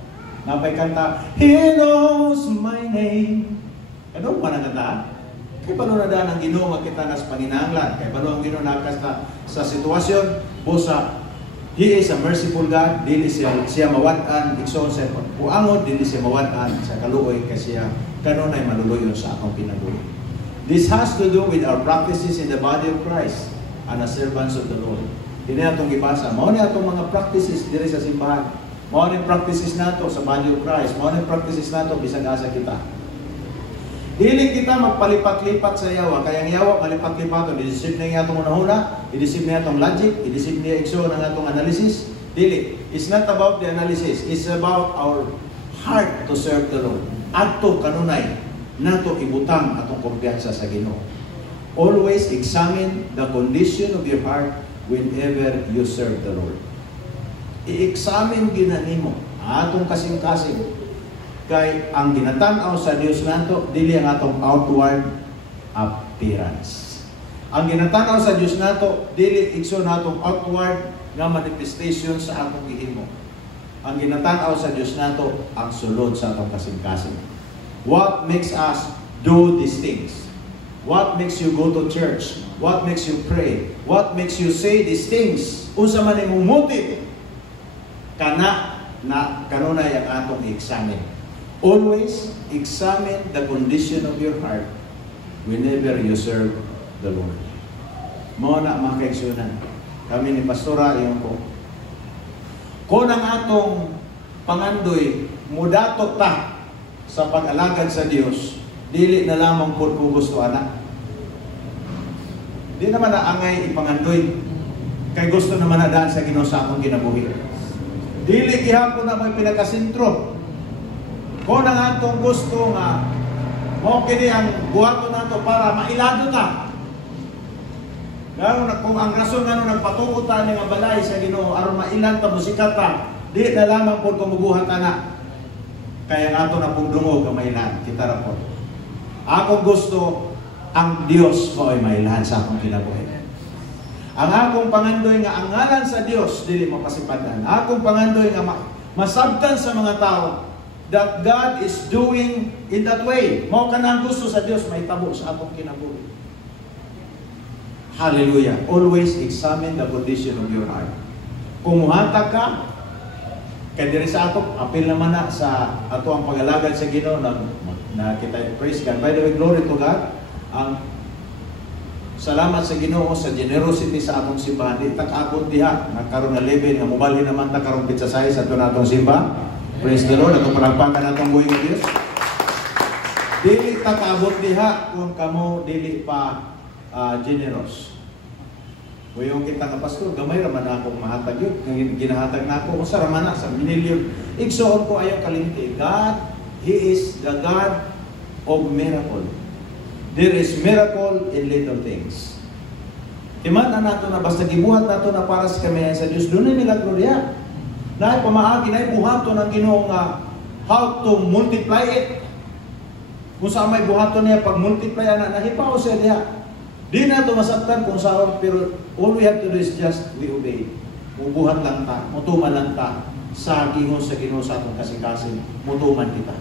Napay kanta, He knows my name. Ano pa nagandaan? Kaya paano na daan ang Ginoo makita na sa panginahanglan? Kaya paano ang Ginoo nakas sa sitwasyon? Busa, He is a merciful God. Dili siya mawad-an. Ikson sa puangod, dili siya mawad-an sa kaluoy kasi kanunay maluluyon sa akong pinabuhi. This has to do with our practices in the body of Christ and as servants of the Lord. Hindi na itong ibasa. Mao na itong mga practices diri sa simbahan. Mao na practices nato sa body of Christ. Mao na practices nato bisag asa kita. Dili kita magpalipat-lipat sa yawa. Kaya ang yawa malipat-lipat. I-deceive na itong unahuna. I-deceive na itong logic. I-deceive na ikso na itong analysis. Dili. It's not about the analysis. It's about our heart to serve the Lord. Adto kanunay. nato ibutang atong kumpiyansa sa Ginoo. Always examine the condition of your heart whenever you serve the Lord. I-examine ginanimo atong kasing-kasing kay ang ginatanaw sa Dios nato dili ang atong outward appearance. Ang ginatanaw sa Dios nato dili igsoon natong outward nga manifestation sa atong gihimo. Ang ginatanaw sa Dios nato ang sulod sa atong kasing-kasing. What makes us do these things? What makes you go to church? What makes you pray? What makes you say these things? Unsa man imong motive? Kanunay ang atong i-examine. Always examine the condition of your heart whenever you serve the Lord. Mao na mga kaigsunan. Kami ni Pastora iyon ko. Kung ang atong pangandoy mudatot ta sa pag-alagad sa Dios, dili na lamang po kung gusto anak. Di naman na angay ipangandoy. Kay gusto naman na daan sa Ginoo sa akong kinabuhi. Dili gihapon na may pinakasentro. Kung ang atong gusto nga, mo kini ang buhaton nato para mailado ta. Kung ang rason nga nagpatuot ta nga balay sa Ginoo aron mailan ta musikat ta, di na lamang po kumubuhat na. Kaya nga ito na pong dungog ang mailan. Kita ra po. Akong gusto ang Dios mo ay mailan sa akong kinabuhi. Ang akong pangandoy nga ang ngalan sa Dios dili mapasipadan. Akong pangandoy nga masabtan sa mga tao that God is doing in that way. Mao kanang gusto sa Dios mahitabo sa akong kinabuhi. Hallelujah. Always examine the condition of your heart. Kung muhatag ka, kaya diri sa ato, apil naman na sa ato ang pag-alagad sa Ginoo na kita praise God. By the way, glory to God. Ang salamat sa Ginoo sa generosity sa atong simbahan. Di tak-abot diha. Nagkaroon na level nga mubalhin naman ta karong pizza size ato na atong simbahan. Praise the Lord. Atong palagpakan atong buhay ng Diyos. Dili tak-abot diha kung kamo dili pa generous. Kuyong kita nga pastor, gamay raman akong mahatag yun. Ginahatag na ako, usa raman na sa minilyon. Igsoon ko ayaw kalimti. God, He is the God of miracle. There is miracle in little things. Timan na nato na basta gibuhat nato na para sa kami sa Dios, doon ay milagro diya. Naay pamaagi, naay buhato ng Ginoo nga how to multiply it. Kung saan may buhato niya, pag multiply na, nahipaw siya diya. Di na ito masaktan kung saan, pero all we have to do is just we obey. Mubuhat lang ta, mutuman lang ta sa Ginoo sa atong kasing-kasing, mutuman kita.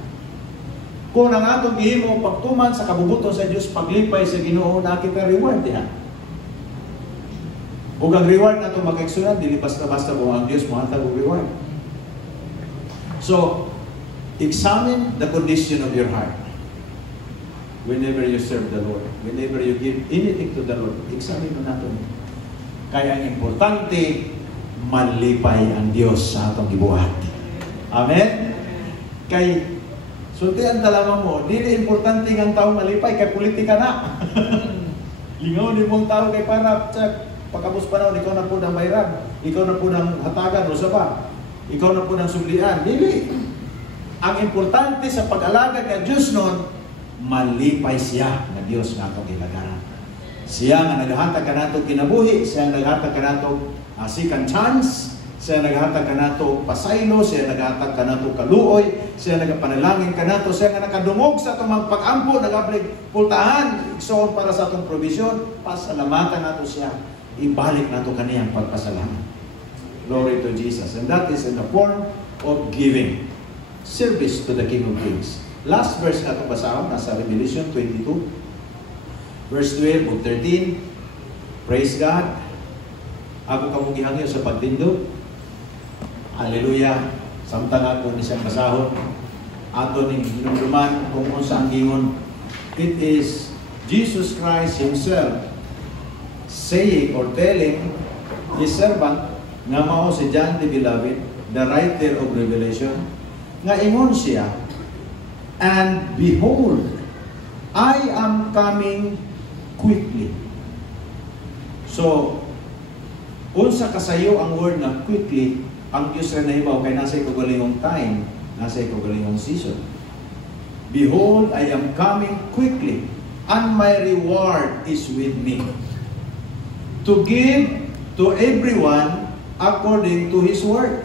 Kung ang atong gihimo pagtuman sa kabubuton sa Dios, paglipay sa Ginoo, nakita reward diha. Ug ang reward nato makaigsunan dili basta-basta kung ang Dios mohatag og reward. So, examine the condition of your heart. Whenever you serve the Lord, whenever you give anything to the Lord, examine mo natin. Kaya ang importante, malipay ang Diyos sa atong gibuhat. Amen? Kay, sultian talamang mo, di na importante ang taong malipay, kay politika na. Lingaw ni mong tao kay para, pagkabos pa na, ikaw na po ng bayran, ikaw na po ng hatagan, o sa ba? Ikaw na po ng sublian. Dili. Ang importante sa pag-alagad ng Diyos nun, malipay siya na Diyos nga itong ilagaran. Siya nga naghatag ka nato kinabuhi, siya nga naghatag ka nato second chance, siya naghatag ka nato pasaylo, siya naghatag ka nato kaluoy, siya nagapanalangin ka nato, siya nga nakadungog sa itong magpag-ampo, nagablig pultahan, iksoon para sa itong provision, pasalamatan nato siya, ibalik nato kaniyang pagpasalamat. Glory to Jesus. And that is in the form of giving service to the King of Kings. Last verse na itong basahon, nasa Revelation 22, verse 12 o 13. Praise God. Ako kamong gihangyo sa pagtindog. Hallelujah. Samtang ako ni siyang basahon. Ato ning hinumduman kung unsa ang gingon. It is Jesus Christ Himself saying or telling His servant nga mao si John the Beloved, the writer of Revelation, nga ingon siya, and behold, I am coming quickly. So, unsa kasayo ang word na quickly, ang Diyos rin na ibaw, kaya nasa ikagalingong time, nasa ikagalingong season. Behold, I am coming quickly, and my reward is with me, to give to everyone according to his work.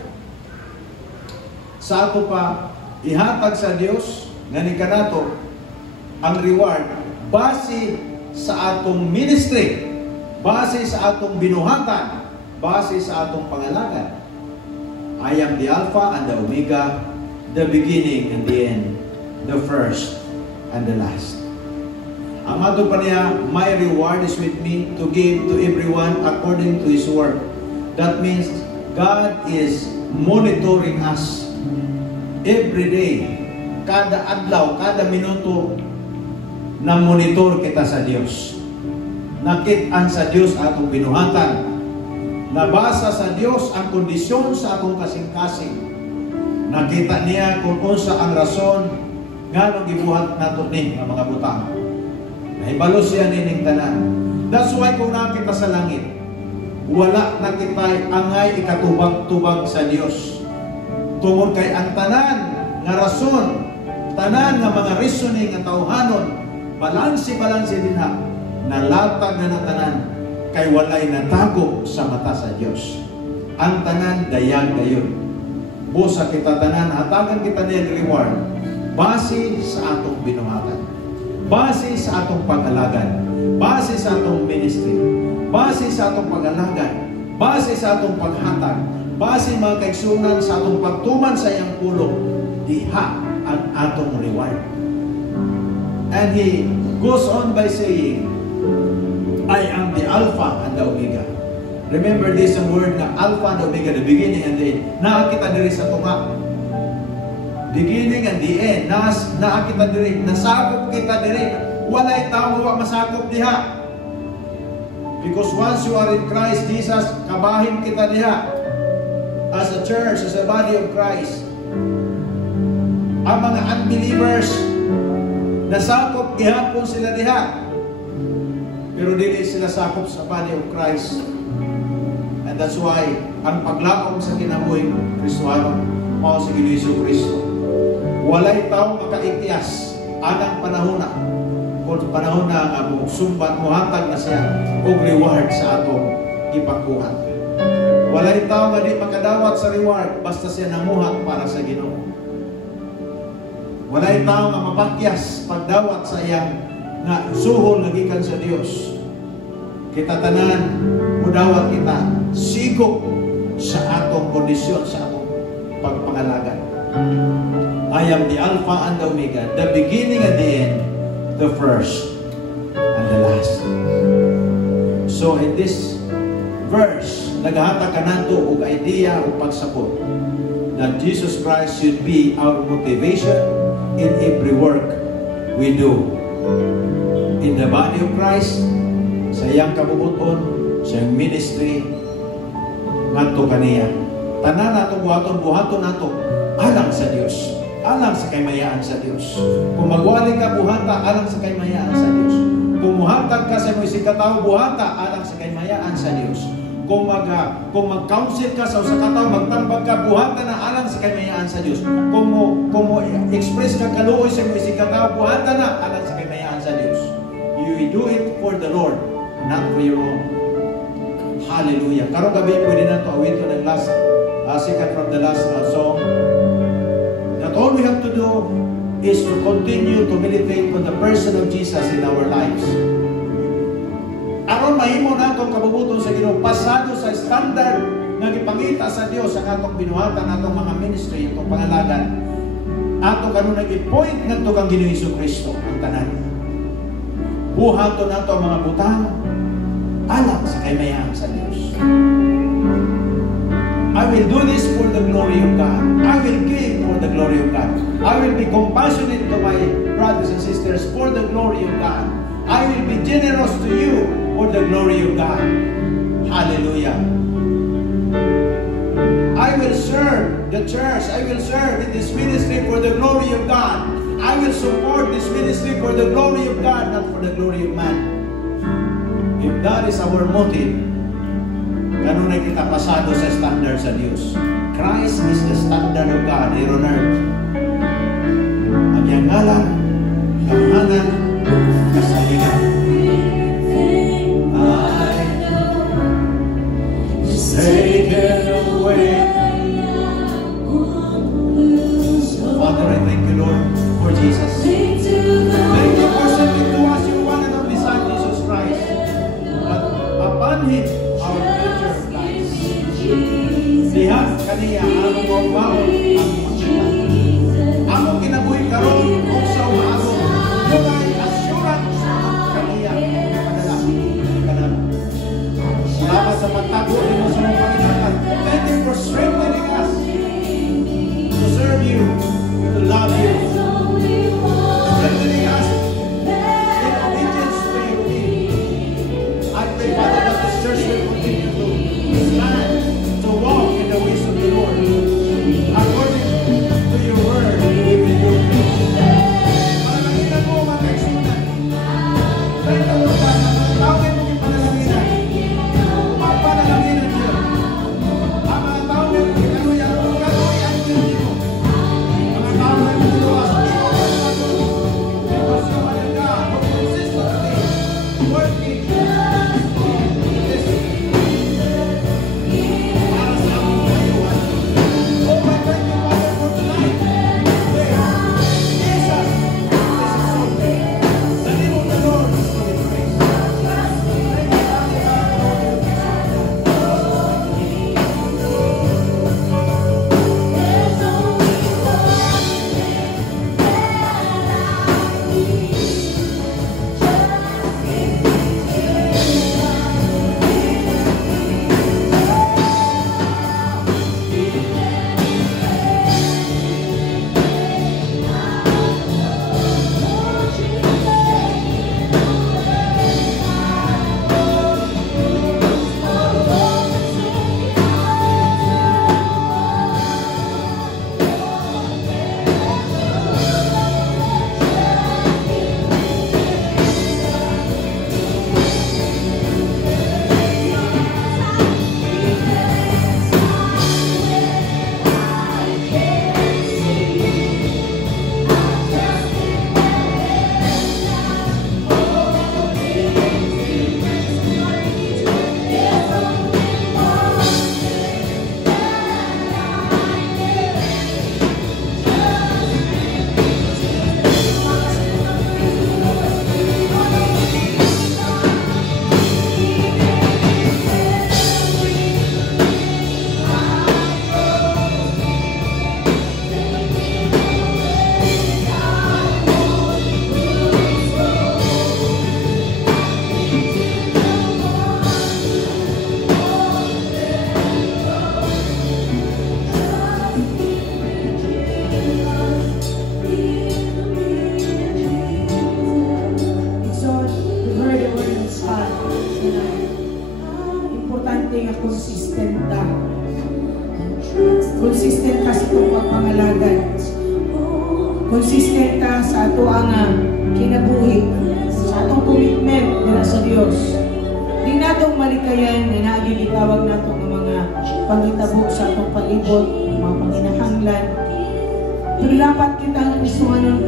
Sa ato pa, ihatag sa Dios nga ni kanato ang reward base sa atong ministry, base sa atong binuhatan, base sa atong pangalagan. I am the Alpha and the Omega, the beginning and the end, the first and the last. Ang ato pa niya, my reward is with me to give to everyone according to his work. That means God is monitoring us every day. Kada adlaw, kada minuto, na monitor kita sa Dios. Nakit-an sa Dios atong binuhatan. Nabasa sa Dios ang kondisyon sa atong kasing-kasing. Nakita niya kung unsa ang rason nga nung gibuhat nato ni mga butang. Nahibalo siya nining tanan. That's why kung nakita sa langit, wala na kita'y angay ikatubag-tubag sa Dios. Tungod kay ang tanan nga rason, tanan nga mga reasoning nga tawhanon, balansi-balansi din ha, nalatag na ng tanan, kay walay natago sa mata sa Dios. Ang tanan dayag gayon. Busa kita tanan, hatagan kita niyang reward base sa atong binuhatan, base sa atong pag-alagan, base sa atong ministry, base sa atong pag-alagan, base sa atong paghatag, base mga kaigsunan sa atong pagtuman sa iyang pulong, diha ang atong reward. And he goes on by saying, I am the Alpha and the Omega. Remember this ang word na Alpha and Omega, the beginning and the end. Nakakita diri sa tunga. Beginning and the end. Nakakita diri. Nasakop kita diri. Walay tao wa masakop diha. Because once you are in Christ Jesus, kabahin kita diha. As a church, as a body of Christ. Ang mga unbelievers, nasakop gihapon sila diha. Pero dili sila sakop sa body of Christ. And that's why, ang paglaom sa kinabuhi Kristiyano, mao si Ginoong Kristo. Walay tao makaikyas anang panahon na. Kung panahon na nga sumbat, muhatag na siya og reward sa atong ipagkuhan. Walay tao nga di makadawat sa reward basta siya namuhat para sa Ginoo. Walay tao nga mapakyas pagdawat sa iyang nga suhol nga gikan sa Dios. Kita tanan mudawat kita sigok sa atong kondisyon, sa atong pagpangalagan. I am the Alpha and the Omega, the beginning and the end, the first and the last. So in this verse, naghatag ka nato og idea o pagsabot that Jesus Christ should be our motivation in every work we do. In the body of Christ, sa iyang kabubuton, sa iyang ministry, ngadto kaniya. Tanan natong buhaton nato alang sa Dios, alang sa kaymayaan sa Dios. Kung magwali ka buhata, alang sa kaymayaan sa Dios. Kung muhatag ka sa mga sikataw buhata, alang sa kaymayaan sa Dios. Kung mag-counsel ka sa usa ka tawo, magtambag ka buhata na alang sa kaymayaan sa Dios. Kung mo express ka kaluoy sa mga sikataw buhata na alang sa kaymayaan sa Dios. You do it for the Lord, not for your own. Hallelujah. Karong gabi pwede na ito awit ng last second from the last song. That all we have to do is to continue to meditate on the person of Jesus in our lives. Aron mahimo natong kabubuton sa Ginoo pasado sa standard nga gipangita sa Dios sa atong binuhatan, atong mga ministry, atong pangalagan. Ato kanunay i-point ngadto kang Ginoong Kristo ang tanan. Buhaton nato ang mga butang alang sa kaymayaan sa Dios. I will do this for the glory of God. I will give for the glory of God. I will be compassionate to my brothers and sisters for the glory of God. I will be generous to you for the glory of God. Hallelujah. I will serve the church. I will serve in this ministry for the glory of God. I will support this ministry for the glory of God, not for the glory of man. If that is our motive, kanunay kita pasado sa standard sa Dios. Christ is the standard of God here on earth. Ang iyang ngalan katotohanan, kasalingan. Taken away. Father, I thank you, Lord, for Jesus. Thank you for sending to us your one and only Son, Jesus Christ. But upon Him, our future lies. Lihat kaniya among mawawon ang makita. Among kinabuhi karon o sa umagon. Yung ay assurance kaniya padala kanan. Salamat sa pagtago mo sa mga Panginoon. Thank you for strengthening us to serve you, to love you. Strengthening us in obedience to your will. I pray, Father, that this church will continue to stand, to walk in the ways of the Lord. According to your word, we will do. Panalaginan mo, mga kaisunan. Thank you, Lord, na tawagin mo yung panalaginan. Panalaginan niyo. Ang mga tao na gano'y ang Diyos mo. Mga tao na gano'y ang Diyos mo. Because you are the God who consistently working in this para sa aming kayuhan. Oh, I thank you, Father, for tonight. Jesus is exalted. The name of the Lord is to be praised. Thank you, Father, importante nga consistent ka. Consistent ka sa itong pagpangalagan. Consistent ka sa ato ang kinabuhi, sa atong commitment nila sa Dios. Di natong malikayan na nagigitawag nato ng mga pangitabo sa atong palibot, mga panginahanglan. Pero dapat kita ng isuanon,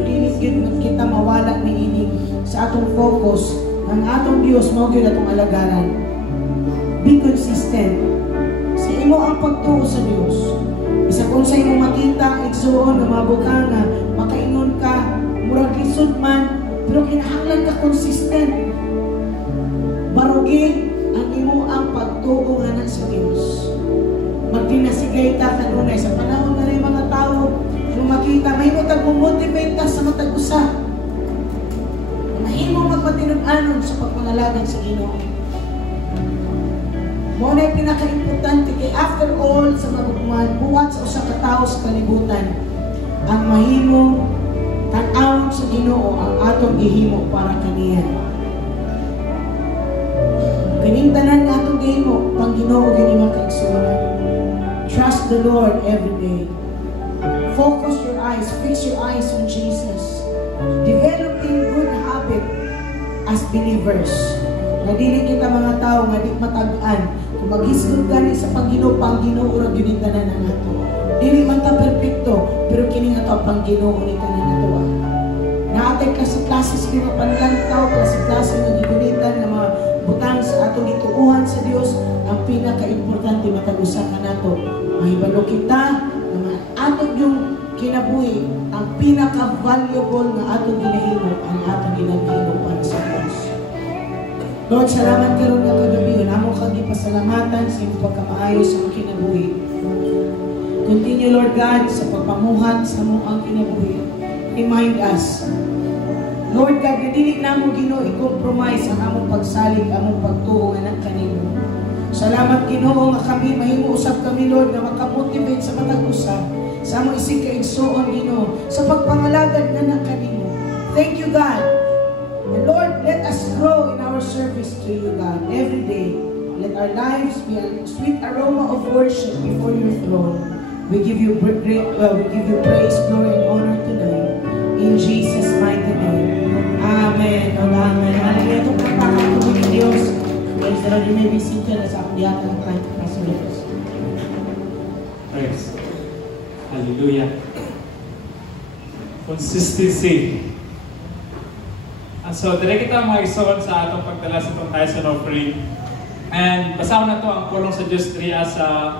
kita mawala ni ining sa atong focus ng atong Dios mao gyud atong alagaran. Be consistent. Sa imo ang pagtuo sa Dios. Isa kung sa imo makita, igsuon, umabot nga, makaingon ka, murag lisod man, pero kinahanglan ka consistent. Barugin ang imo ang pagtuo nga sa Dios. Magdinasigay ta kanunay sa panahon na rin mga tao, kung makita, may mo tag-motivate ka sa matag usa. Mahimo magpatinud-anon sa pagpangalagan sa Ginoo. Mo na pinaka-importante kay after all sa magugman, buhat sa usa ka tawo sa kalibutan, ang mahimo tan-awon sa Ginoo ang atong gihimo para kaniya. Kaning tanan nga atong gihimo, pang Ginoo gini mga kaigsuonan. Trust the Lord every day. Focus your eyes, fix your eyes on Jesus. Developing good habit as believers. Na dili kita mga tao nga di matag-an, kung maghisgod gani sa Panginoon, Panginoon ura gyud tanan ang ato. Dili man ta perpekto, pero kini ato Panginoon ni tanan ato. Na natay klase-klase sa mga panlantaw, klase-klase ng gigunitan ng mga butang sa atong gituuhan sa Dios. Ang pinaka-importante matag-usa ka nato. Mahibalo kita na atong yung kinabuhi, ang pinaka-valuable nga atong ginahimo, ang atong ginahimo para sa Dios. Lord, salamat karon nga kagabi. Namo kang gipasalamatan sa imong pagkamaayo sa mga kinabuhi. Continue, Lord God, sa pagpamuhat sa mga kinabuhi. Remind us, Lord God, na dili namo Ginoo i-compromise ang among pagsalig, among pagtuo nga kanimo. Salamat Ginoo nga kami mahimo usab kami, Lord, na makamotivate sa matag usa sa among isig kaigsuon Ginoo sa pagpangalagad nga kanimo. Thank you, God. And Lord, let us grow in our service to you, God, every day. Let our lives be a sweet aroma of worship before your throne. We give you praise, glory, and honor tonight. In Jesus' mighty name. Amen. Amen. Hallelujah. Itong pagpapatuloy ni Diyos. Praise the Lord. You may be seated as ako diyan ng time to pass the Lord. Praise. Hallelujah. Consistency. And so, dire kita mga isuon sa atong pagdala sa itong tithes and offering. And basaw na to ang pulong sa Diyos diriya sa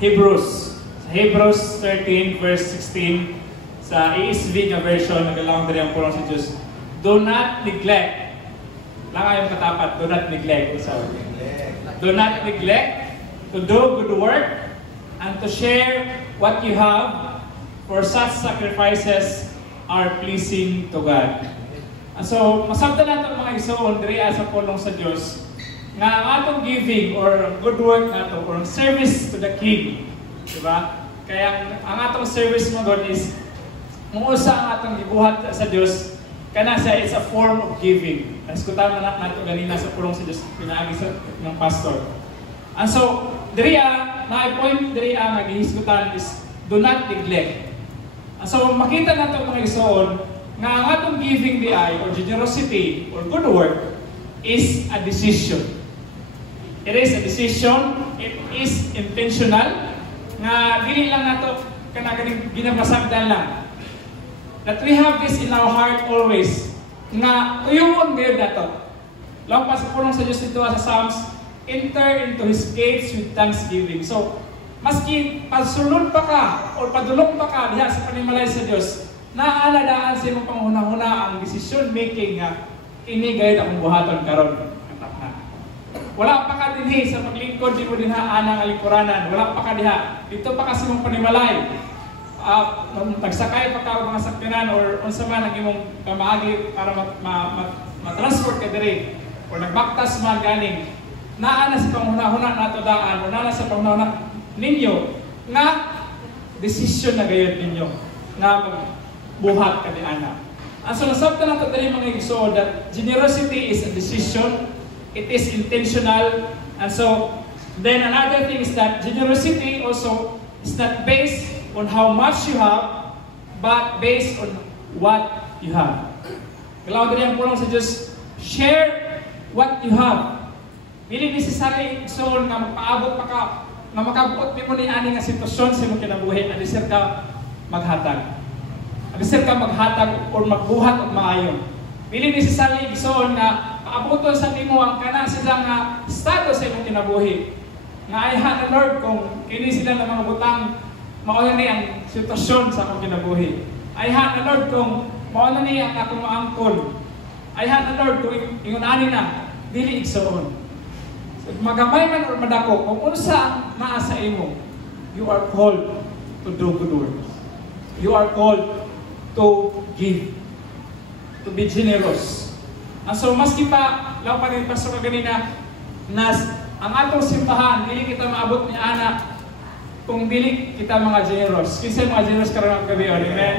Hebrews. Sa Hebrews 13 verse 16 sa ESV nga version, nagalaong diri ang pulong sa Diyos. Do not neglect. Lang ayong katapat, do not neglect. Do not neglect to do good work and to share what you have, for such sacrifices are pleasing to God. And so, masabta natin mga isuon diri sa pulong sa Diyos nga ang atong giving or good work nato or service to the King. Diba? Kaya ang atong service mo doon is muusa ang atong gibuhat sa Diyos, kana siya it's a form of giving. Naskutan na nato ganina sa pulong sa Diyos, pinaagi sa ng pastor. And so, diriya, na-point diriya nga gihisgutan is do not neglect. And so, makita nato mga isuon nga ang atong giving di ay or generosity or good work is a decision. It is a decision, it is intentional, nga dili lang nato kanang ginabasagdan lang. That we have this in our heart always, nga tuyon gayud nato. Lang pa sa pulong sa Diyos dito sa Psalms, enter into His gates with thanksgiving. So, maski pagsulod pa ka o padulong pa ka diha sa panimalay sa Diyos, naaladaan sa imong panghuna-huna ang decision making nga kini gayud akong buhaton karon. Wala pa ka dinhi sa paglingkod di mo dinha anang alingkuranan. Wala pa ka diha. Dito pa kasi mong panimalay. Tagsakay pa ka mga sakyanan or unsa man ang imong kamaagi para ma-transport ka diri or nagbaktas man ganing. Naa na sa panghuna-huna nato daan o naa na sa panghuna ninyo nga decision na gayud ninyo nga buhat ka di ana. Ang so nasabtan nato diri mga igsoon that generosity is a decision. It is intentional, and so then another thing is that generosity also is not based on how much you have, but based on what you have. Kailangan din ang pulong sa Diyos, share what you have. Hindi necessary so nga magpaabot pa ka, nga makabuot mo ni ani nga sitwasyon sa imong kinabuhi, adisir ka maghatag. Adisir ka maghatag or magbuhat og maayo. Hindi necessary so nga abuton sa timo ang kana sila nga estado sa imong kinabuhi. Nga ayhan na Lord kung kini sila ng mga butang mao ni ang sitwasyon sa akong kinabuhi. Ayhan na Lord kung mao ni ang akong maangkon. Ayhan na Lord kung ingon ani na dili igsoon. So, magamay man or madako kung unsa ang naa sa imo, you are called to do good works. You are called to give, to be generous. So, maski pa, lang pa rin pasok ka ganina, ang atong simbahan, dili kita maabot ni Ana kung dili kita mga generous. Kinsa mga generous karon gabi, amen?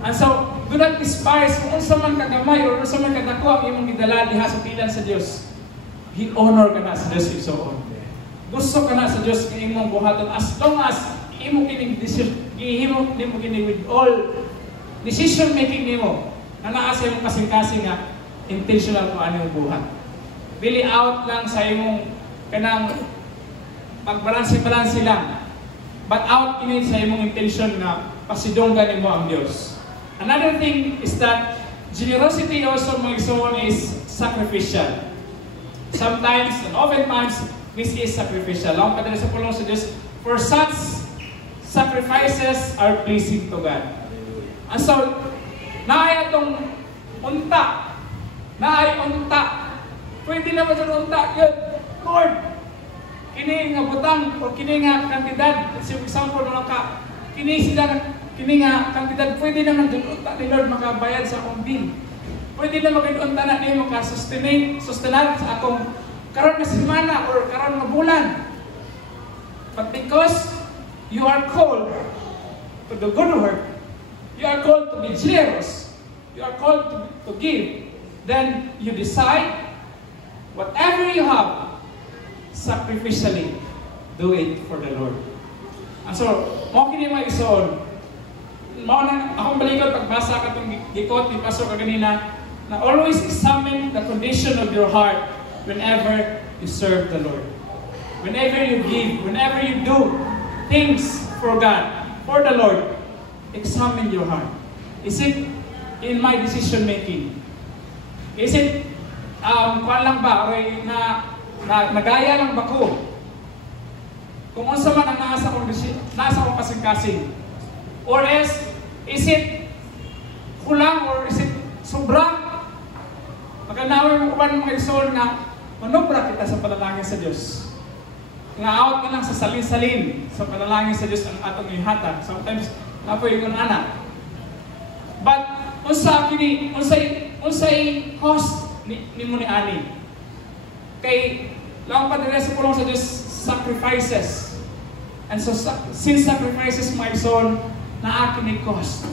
And so, do not despise kung unsa man kagamay o unsa man kadako ang imong gidala diha sa pilan sa Dios. Honor ka na sa Dios igsoon. Gusto ka na sa Dios kay imong buhaton as long as imo kining decision, gihimo nimo kini with all decision making nimo. Na naa sa imong kasing-kasing nga intentional kung ano yung buhat. Dili out lang sa imong kanang pagbalanse-balanse lang. But out kini sa imong intention na pasidonggan nimo ang Dios. Another thing is that generosity also, mga igsoon, is sacrificial. Sometimes, and oftentimes, this is sacrificial. Lang padala sa pulong sa Diyos, for such sacrifices are pleasing to God. And so, naay atong unta. Naay unta. Pwede naman sa unta. Good. Lord, kini nga butang o kini nga kantidad. For example, kini nga kantidad, pwede naman dun unta ni Lord makabayad sa akong bill. Pwede na magkaitunta na niyo makasustain sa akong karon na semana or karon na bulan. But because you are called to the good work, you are called to be generous, you are called to give, then you decide whatever you have, sacrificially do it for the Lord. And so, mo kini mga igsoon, mao na akong balikod pagbasa katong gikot ni Pastor kaganina, na always examine the condition of your heart whenever you serve the Lord. Whenever you give, whenever you do things for God, for the Lord, examine your heart. Is it in my decision making? Is it, kuan lang ba, or nagaya lang ba ko? Kung unsa man ang nasa akong kasing-kasing. Or is it kulang or is it sobra? Magandawin mo kuman mga igsoon na manobra kita sa panalangin sa Diyos. Nga-out ka lang sa salin-salin sa panalangin sa Diyos ang atong ihatan. Sometimes, napoy yung anak. But, unsay cost ni mo ni ani. Kay, lang pa nila sa pulong sa Diyos, sacrifices. And so, since sacrifices, my son, na akin cost.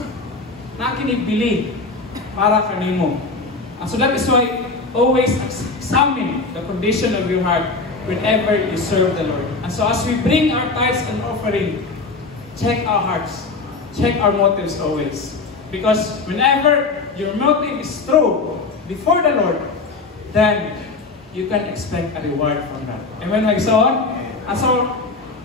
Na akin bili para kanimo. And so that is why always examine the condition of your heart whenever you serve the Lord. And so as we bring our tithes and offering, check our hearts, check our motives always. Because whenever your motive is true before the Lord, then you can expect a reward from that. Amen, my son? And so,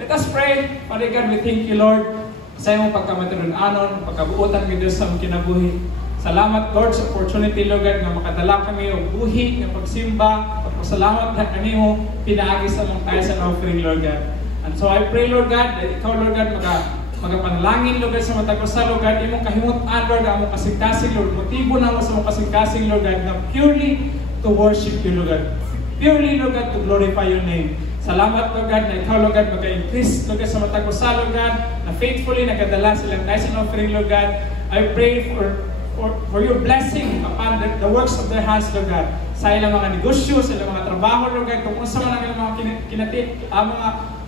let us pray. Father God, we thank you, Lord, sa iyong pagkamatunan-anon, pagkabuutan ng Diyos sa mga kinabuhi. Salamat, Lord, sa opportunity, Lord God, na makadala kami o buhi, ng pagsimba, pagpasalamat na kanimo, pinaagi sa mga tithes and offering, Lord God. And so I pray, Lord God, that ikaw, Lord God, magapanalangin, Lord God, sa matagpasa, Lord God, imong kahimutan, Lord, ang mong kasing-kasing, Lord, motibo na mo sa mong kasing-kasing, Lord God, na purely to worship you, Lord God. Purely, Lord God, to glorify your name. Salamat, Lord God, na ikaw, Lord God, mag-increase, Lord God, sa matagpasa, Lord God, na faithfully nakadala silang tithes and offering, Lord God. I pray for your blessing upon the works of their hands, Lord God. Sa ilang mga negosyo, sa ilang mga trabaho, Lord God, kung unsa man ang mga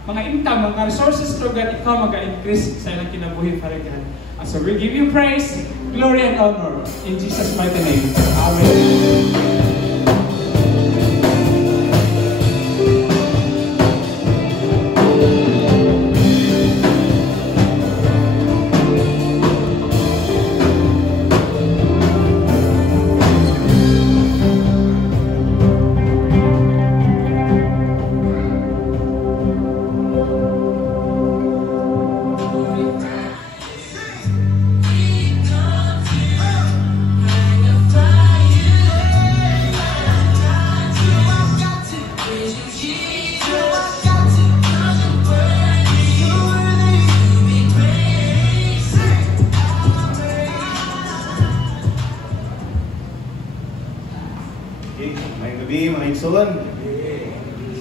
mga income, mga resources, Lord God, ikaw mag-increase sa ilang kinabuhi, Father God. And so we give you praise, glory, and honor in Jesus' mighty name. Amen.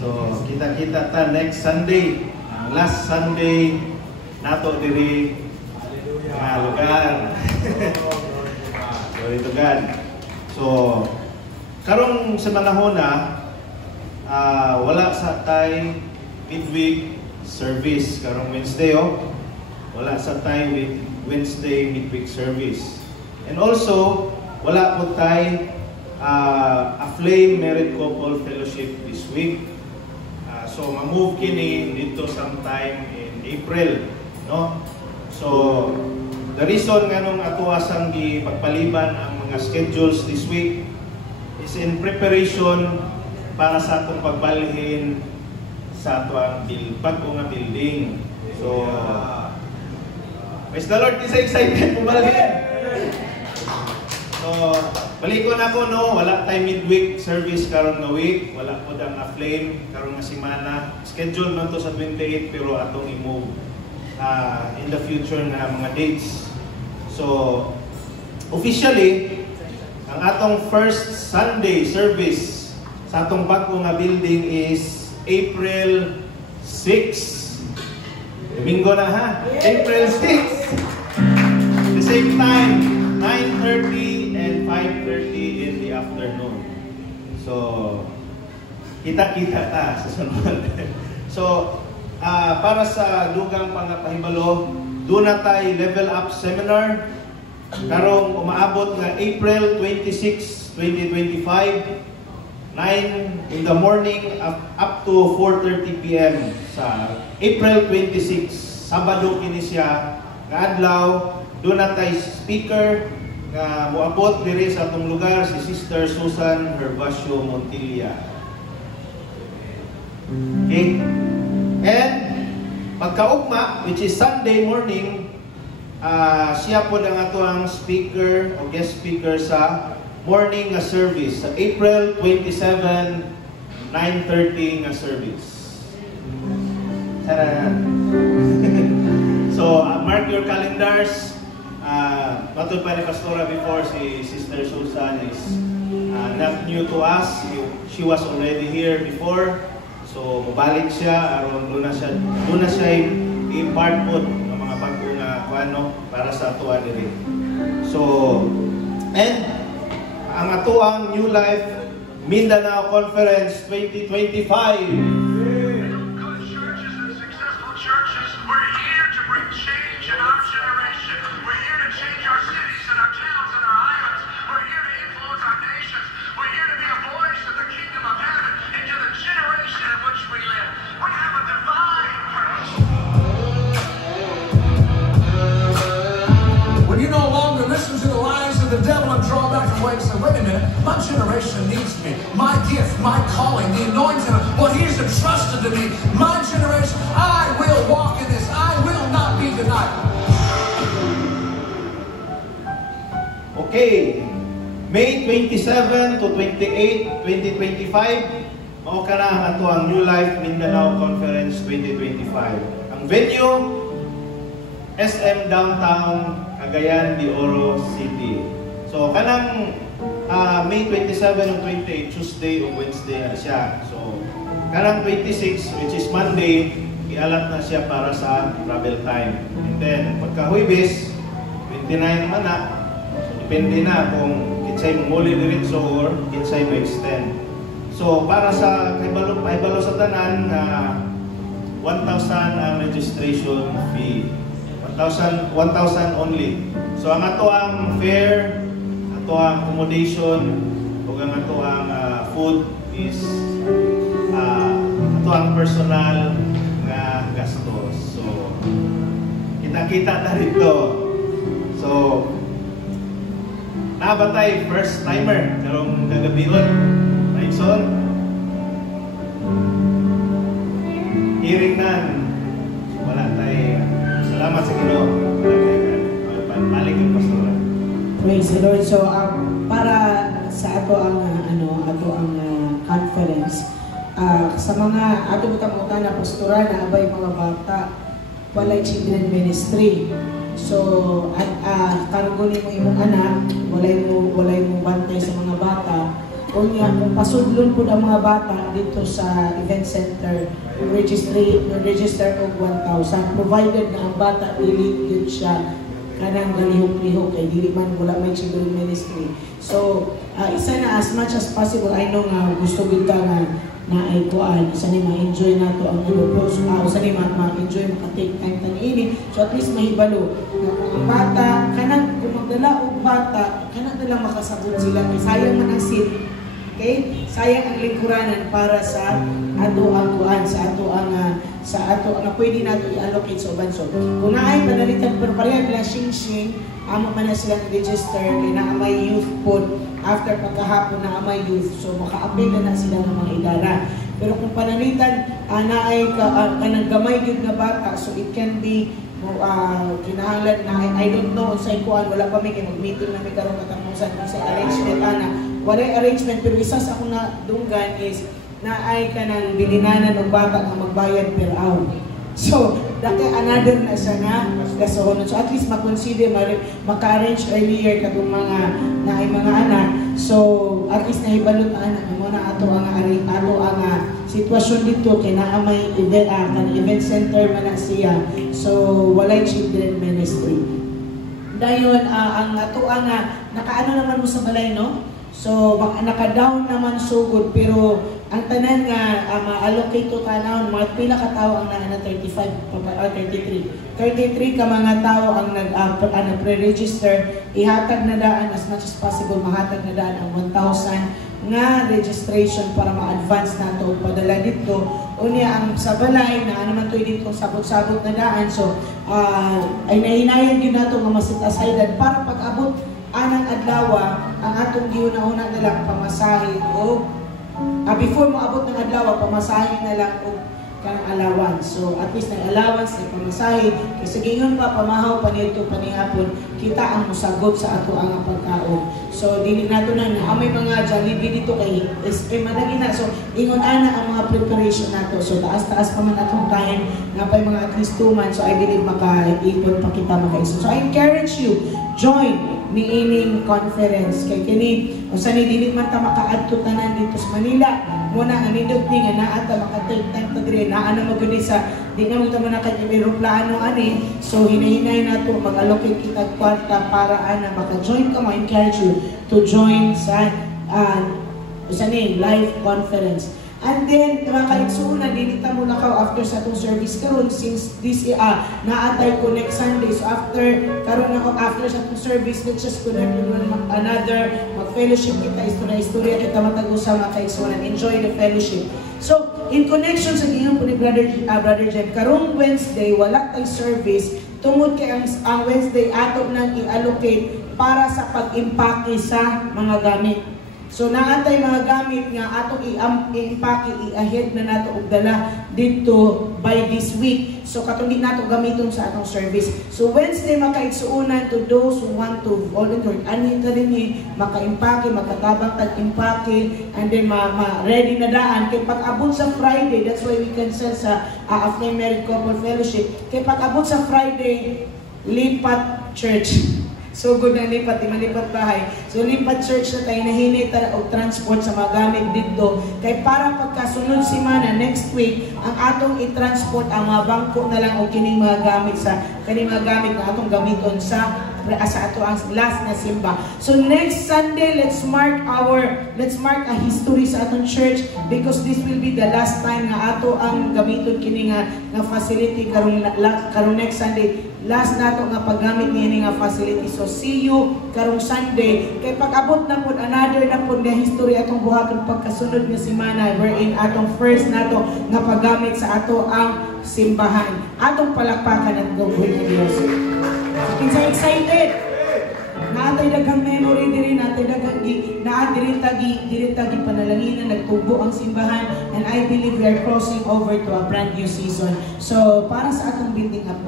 So, kita-kita ta next Sunday, last Sunday nato diri nga lugar. Glory to God. So, karong sa manahon na wala sa tay midweek service karong Wednesday wala sa tay Wednesday midweek service. And also wala po tay a Flame Married Couple Fellowship this week. So ma-move kini dito sometime in April, no? So the reason nga nung atuasang gipagpaliban ang mga schedules this week is in preparation para sa atong pagbalhin sa atong bago nga building. So praise the Lord, isa excited pubalhin. So, balik ko na ko, no? Wala tayo midweek service karon nga week. Wala po dang flame karon nga semana. Schedule man to sa 28 pero atong i-move in the future na mga dates. So, officially, ang atong first Sunday service sa atong bago nga building is April 6. Domingo na ha? April 6. The same time, 9:30 and 5:30 in the afternoon. So, kita-kita ta sa sunod. So, para sa dugang pangapahibalo, doon na tayo level up seminar. Karong umaabot nga April 26, 2025, 9 in the morning up to 4:30 p.m. sa April 26, Sabado kini siya, nga adlaw. Doon na tayo speaker nga moabot diri sa atong lugar si Sister Susan Herbacio Montilla. Okay? And pagkaugma, which is Sunday morning, siya po lang ato ang speaker o guest speaker sa morning nga service sa April 27, 9:30 nga service. So, mark your calendars. Matod pa ni Pastora before, si Sister Susan is not new to us. She was already here before. So, mabalik siya, aron doon na siya i-impart po ng mga bago nga kuano para sa ato diri. So, and ang ato ang New Life Mindanao Conference 2025. So wait a minute, my generation needs me. My gift, my calling, the anointing, what He's entrusted to me. My generation, I will walk in this. I will not be denied. Okay, May 27 to 28, 2025, mao ka na ang ato ang New Life Mindanao Conference 2025. Ang venue, SM Downtown, Cagayan de Oro City. So, kanang May 27 o 28, Tuesday o Wednesday na siya. So, kanang 26, which is Monday, ialat na siya para sa travel time. And then, pagka-Huwebes, 29 naman na. So, depende na kung kinsay muli diretso or kinsay mo extend. So, para sa kahibalo sa tanan, 1,000 ang registration fee. 1,000 only. So, ang ato ang fare, ato ang accommodation, o ang ato ang food is ato ang personal nga gastos. So, kita-kita na dito. So, nabatay first timer karong kagabion. Raison, hearing nan, wala tayo. Salamat sa Ginoo. Balik yung pastora. Praise the Lord. So, para sa ato ang conference, sa mga ato butang-utan na pastora na abay mga bata, walay children ministry. So, at karugunin mo imong anak, walay mo bantay sa mga bata. Unya, kung pasudlon po ang mga bata dito sa event center, register og 1,000. Provided na ang bata dili yun siya kanang galihok-lihok kay dili man wala may children ministry. So, isa na as much as possible, I know nga gusto gid ka nga na ay kuan, isa ni ma-enjoy nato ang Europe. Isa ni ma-enjoy maka-take time taniini. So at least mahibalo na kung ang bata, kanang kung magdala og bata, kanang na lang makasabot sila kay sayang man ang seat. Okay? Sayang ang lingkuranan para sa ato ang kuan, sa ato ang pwede nato i-allocate sa uban. So, kung naay panalitan pero pareha nila sing-sing, amo man na silang register kay naa may youth pod after pagkahapon na may youth. So, maka-apply na sila ng mga idara. Pero kung panalitan, naay kanang gamay gyud nga bata, so it can be kinahanglan na I don't know sa ikuan, wala pa may mag-meeting na may karoon katapusan sa arrangement ana. Walay arrangement, pero isa sa akong nadunggan is na ay ka ng bilinanan o bata na magbayad per hour. So, dati another na siya nga gasohonon. So, at least makonsider, maka-arrange earlier katong mga na ay mga anak. So, at least nahibalot na anak mo na ato ang sitwasyon dito kay naa may event center man na siya. So, walay children ministry. Dayon ang ato ang nakaano naman mo sa balay, no? So, naka-down naman so good, pero ang tanan nga ma-allocate to tanawon, mga pila ka tao ang na 35 o 33. 33 ka mga tao ang nag-pre-register, ihatag na daan as much as possible, mahatag na daan ang 1,000 nga registration para ma-advance na ito padala dito. Unya ang sa balay na naman ito dito sabot-sabot na daan. So, ay nahinayan yun na ito nga masit aside para pag-abot anang adlaw ang atong giuna-una na lang pamasahe o before mo abot ng adlaw pamasahe na lang o kang allowance. So at least ng allowance na pamasahe kasi gingon pa pamahaw pa nito panihapon kita ang musagot sa ato ang pagkaon. So dili nato na may mga Jollibee dito kay SM madagi na. So ingon ana ang mga preparation nato. So taas-taas pa man atong time na pa mga at least 2 months. So I believe maka-ipon pa kita maka-iso. So I encourage you, join ni ining conference kay kini usa ni dili man ta makaadto tanan dito sa Manila muna ang nindot ni nga naa ta maka-take time ta dire naa na maguni sa di na mo ta man kay eroplano ani. So hinahinay nato mag-allocate kita kwarta para ana maka-join ka. I encourage you to join sa usa ni live conference. And then, mga kaigsuunan, dinita mo na ka after sa itong service karon since this naatay ko next Sunday. So after sa itong service, let's just connect with one another, mag-fellowship kita, istorya kita matag-usa mga kaigsuunan. Enjoy the fellowship. So, in connection sa gingon po ni Brother Jem, karong Wednesday, wala tay service, tungod kay ang Wednesday, ato nang i-allocate para sa pag-impake sa mga gamit. So naatay mga gamit nga atong i-impake, i-ahead na nato og dala dito by this week. So katong di nato gamiton sa atong service. So Wednesday makaigsuunan to those who want to volunteer. Ani ta dinhi maka-impake, makatabang tag-impake, and then ready na daan kay pag-abot sa Friday. That's why we cancel sa after married couple fellowship. Kay pag-abot sa Friday, lipat church. So good na lipat, di malipat bahay. So lipat church na tayo, nahinit o transport sa mga gamit dito. Kaya para pagkasunod simana, next week, ang atong i-transport ang mga bangko na lang o kining mga gamit na atong gamiton sa ato ang last na simba. So next Sunday, let's mark a history sa atong church because this will be the last time nga ato ang gamiton kini nga facility karong next Sunday. Last nato nga paggamit niini nga facility. So see you karong Sunday. Kay pag-abot na pud another na pud nga history atong buhaton pagkasunod nga semana wherein atong first nato nga paggamit sa ato ang simbahan. Atong palakpakan at gawin ng Diyos. Kinsa excited? Naatay daghang memory diri, naatay daghang diri tagi panalangin na nagtubo ang simbahan, and I believe we are crossing over to a brand new season. So para sa atong building up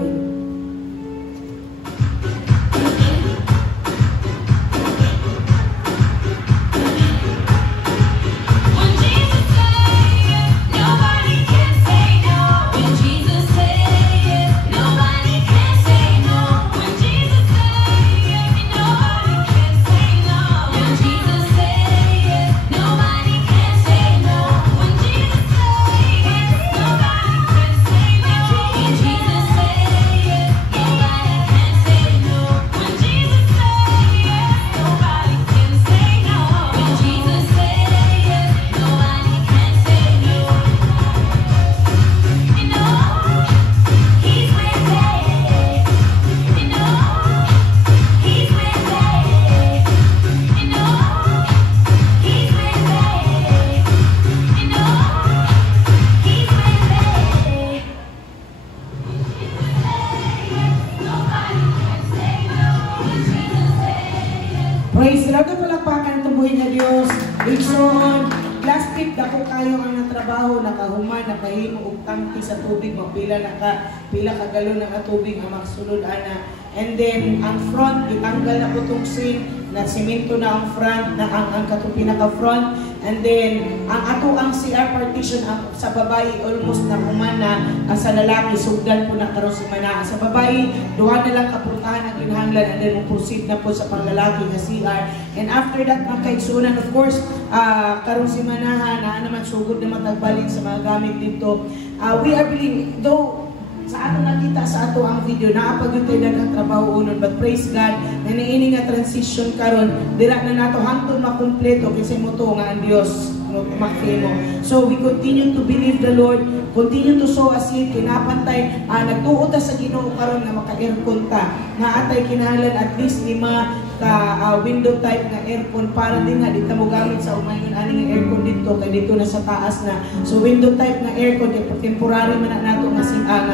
Praise the Lord. Palakpakan tumbuhin na Diyos. Igsoon, last week dako kayo ang natrabaho, nakahuman, nakahimo og tangki sa tubig, pila ka galon ng tubig ang magsulod ana. And then ang front gitanggal na putong sink, na semento na ang front, na ang katong pinaka front. And then ang ato ang CR partition sa babae almost na humana, sa lalaki sugdan po na karon si mana. Sa babae duha na lang kapurtahan ang kinahanglan, and then proceed na po sa panglalaki nga CR. And after that makaigsunan, of course, karon si manahan na naman sugod na matagbalik sa mga gamit dito. We are believing, though sa ato nakita sa ato ang video na apagutay daghang trabaho unon, but praise God na niini nga transition karon dira na nato hangtod makumpleto kasi mo to nga ang Dios makimo. So we continue to believe the Lord, continue to sow a seed, kinapantay nagtuo ta sa Ginoo karon nga maka-aircon ta, na atay kinahanglan at least 5 ka window type nga aircon para din nga dito mo gamit sa umayon ani nga aircon dito kay dito na sa taas na. So window type nga aircon kay temporary man na nato nga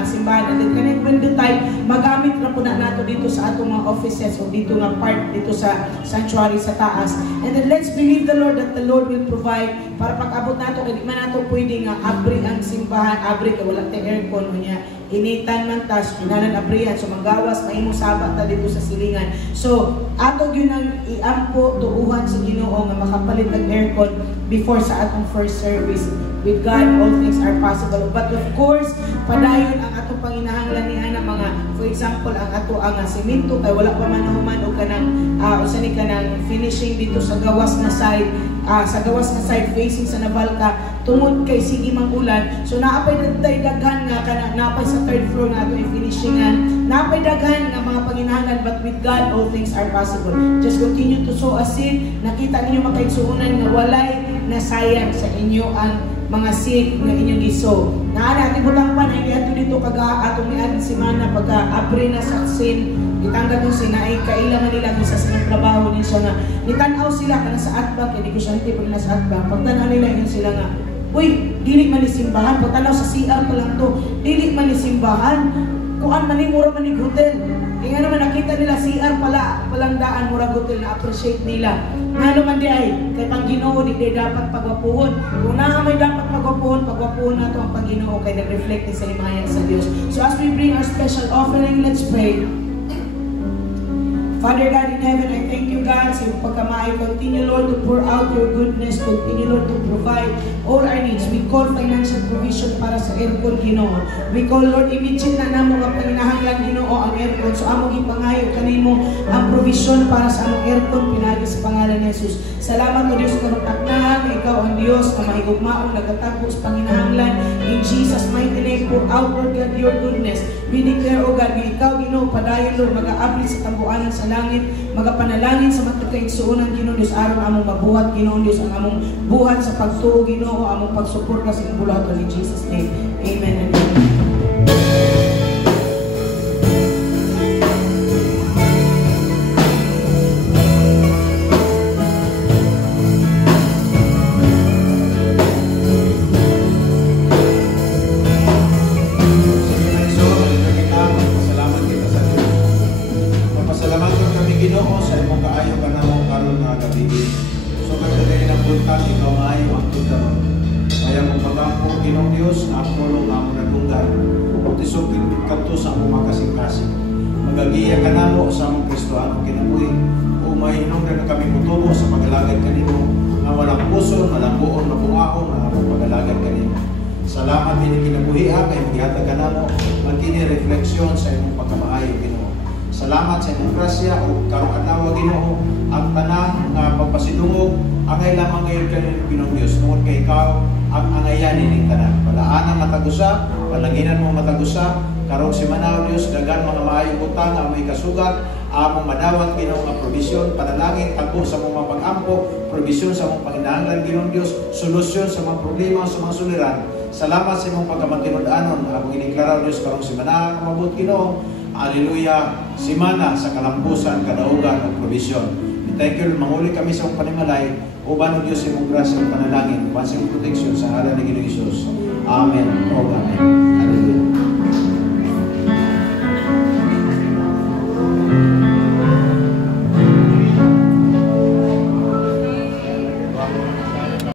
simbahan, and then kanang window type magamit ra po na nato dito sa atong mga offices o dito nga part dito sa sanctuary sa taas. And then let's believe the Lord that the Lord will provide para pag-abot nato kay di man nato pwede nga abri ang simbahan, abri kay wala tay aircon unya. Initan man tas pinalan abrihan, so manggawas mahimo sabat ta dito sa silingan. So ato gyud ang iampo tuuhan sa Ginoo nga makapalit ng aircon before sa atong first service. With God, all things are possible. But of course, padayon ang atong panginahanglan ni ana mga, for example, ang ato ang semento kay wala pa man nahuman o kanang usa ni kanang finishing dito sa gawas na side, facing sa Navalca tungod kay sige mangulan. So naapay daghan nga kana naapay sa third floor na ato i-finishingan. Naapay daghan nga mga panginahanglan, but with God all things are possible. Just continue to sow a seed. Nakita ninyo makaigsuunan nga walay nasayang sa inyo ang mga seed nga inyong giso. Naana ating butang pa na hindi ato dito kaga atong miadin semana pagka-apre na sa sin itanggal mo sinay kailangan nila sa silang trabaho din siya nga nitanaw sila kana sa atbag kay di ko siya tipo na sa atbag pagtanaw nila yun sila nga uy dili man ni simbahan pagtanaw sa CR pa lang to dili man ni simbahan kuan man ni mura man ni hotel. Nga naman nakita nila CR palang daan murag hotel na appreciate nila. Nga naman di ay kay Panginoon di dapat pagwapuhon. Kung na may dapat pagwapuhon nato ang Panginoon kay nag-reflect sa himaya sa Dios. So as we bring our special offering, let's pray. Father God in heaven, I thank you God sa iyong pagkamay. Continue Lord to pour out your goodness. Continue Lord to provide all our needs. We call financial provision para sa aircon Ginoo. We call Lord immediate na namo nga panginahanglan Ginoo ang aircon. So among ipangayo kanimo ang provision para sa among aircon pinagi sa pangalan ni Jesus. Salamat o Diyos karong taknahan nga ikaw ang Diyos na mahigugmaong nagatagpo sa panginahanglan. In Jesus mighty name, pour out Lord God your goodness. We declare o God nga ikaw Ginoo padayon Lord mag-aabli sa tambuanan sa langit, magapanalangin sa matagkaigsuonan Ginoo Dios aron among mabuhat Ginoo Dios ang among buhat sa pagtuo Ginoo among pagsuporta sa imong bulaton in Jesus name. Amen and amen. Magagiya ka na mo sa among Kristohanong kinabuhi. Umahinom na kami mutubo sa pag-alagad kanimo na walang puso, walang buon, mabungahon na pag-alagad kanimo. Salamat din kinabuhi ha, kay maghihatag ka na mo magkini refleksyon sa imong pagkamaayo Ginoo. Salamat sa imong grasya o karong adlaw Ginoo ang tanan nga pagpasidungog angay lamang ngayon kanimo Ginoong Dios tungod kay ikaw ang angayanin ning tanan. Palaanan matagusa, palanginan mo matagusa karong si Manaw Dios dagan mga maayong butang ang may kasugat among madawat Ginoo nga provision panalangin tagpo sa mga pag-ampo provision sa mga panginahanglan Ginoong Dios solusyon sa mga problema sa mga suliran. Salamat sa imong pagkamatinud-anon among iniklara Dios karong si Manaw nga mabut Ginoo. Hallelujah. Simana sa kalampusan kadaugan ug provision. Thank you, manguli kami sa imong panimalay. Uban og Dios imong grasya ug panalangin, uban sa imong proteksyon sa ngalan ni Ginoong Hesus. Amen. Amen. Hallelujah.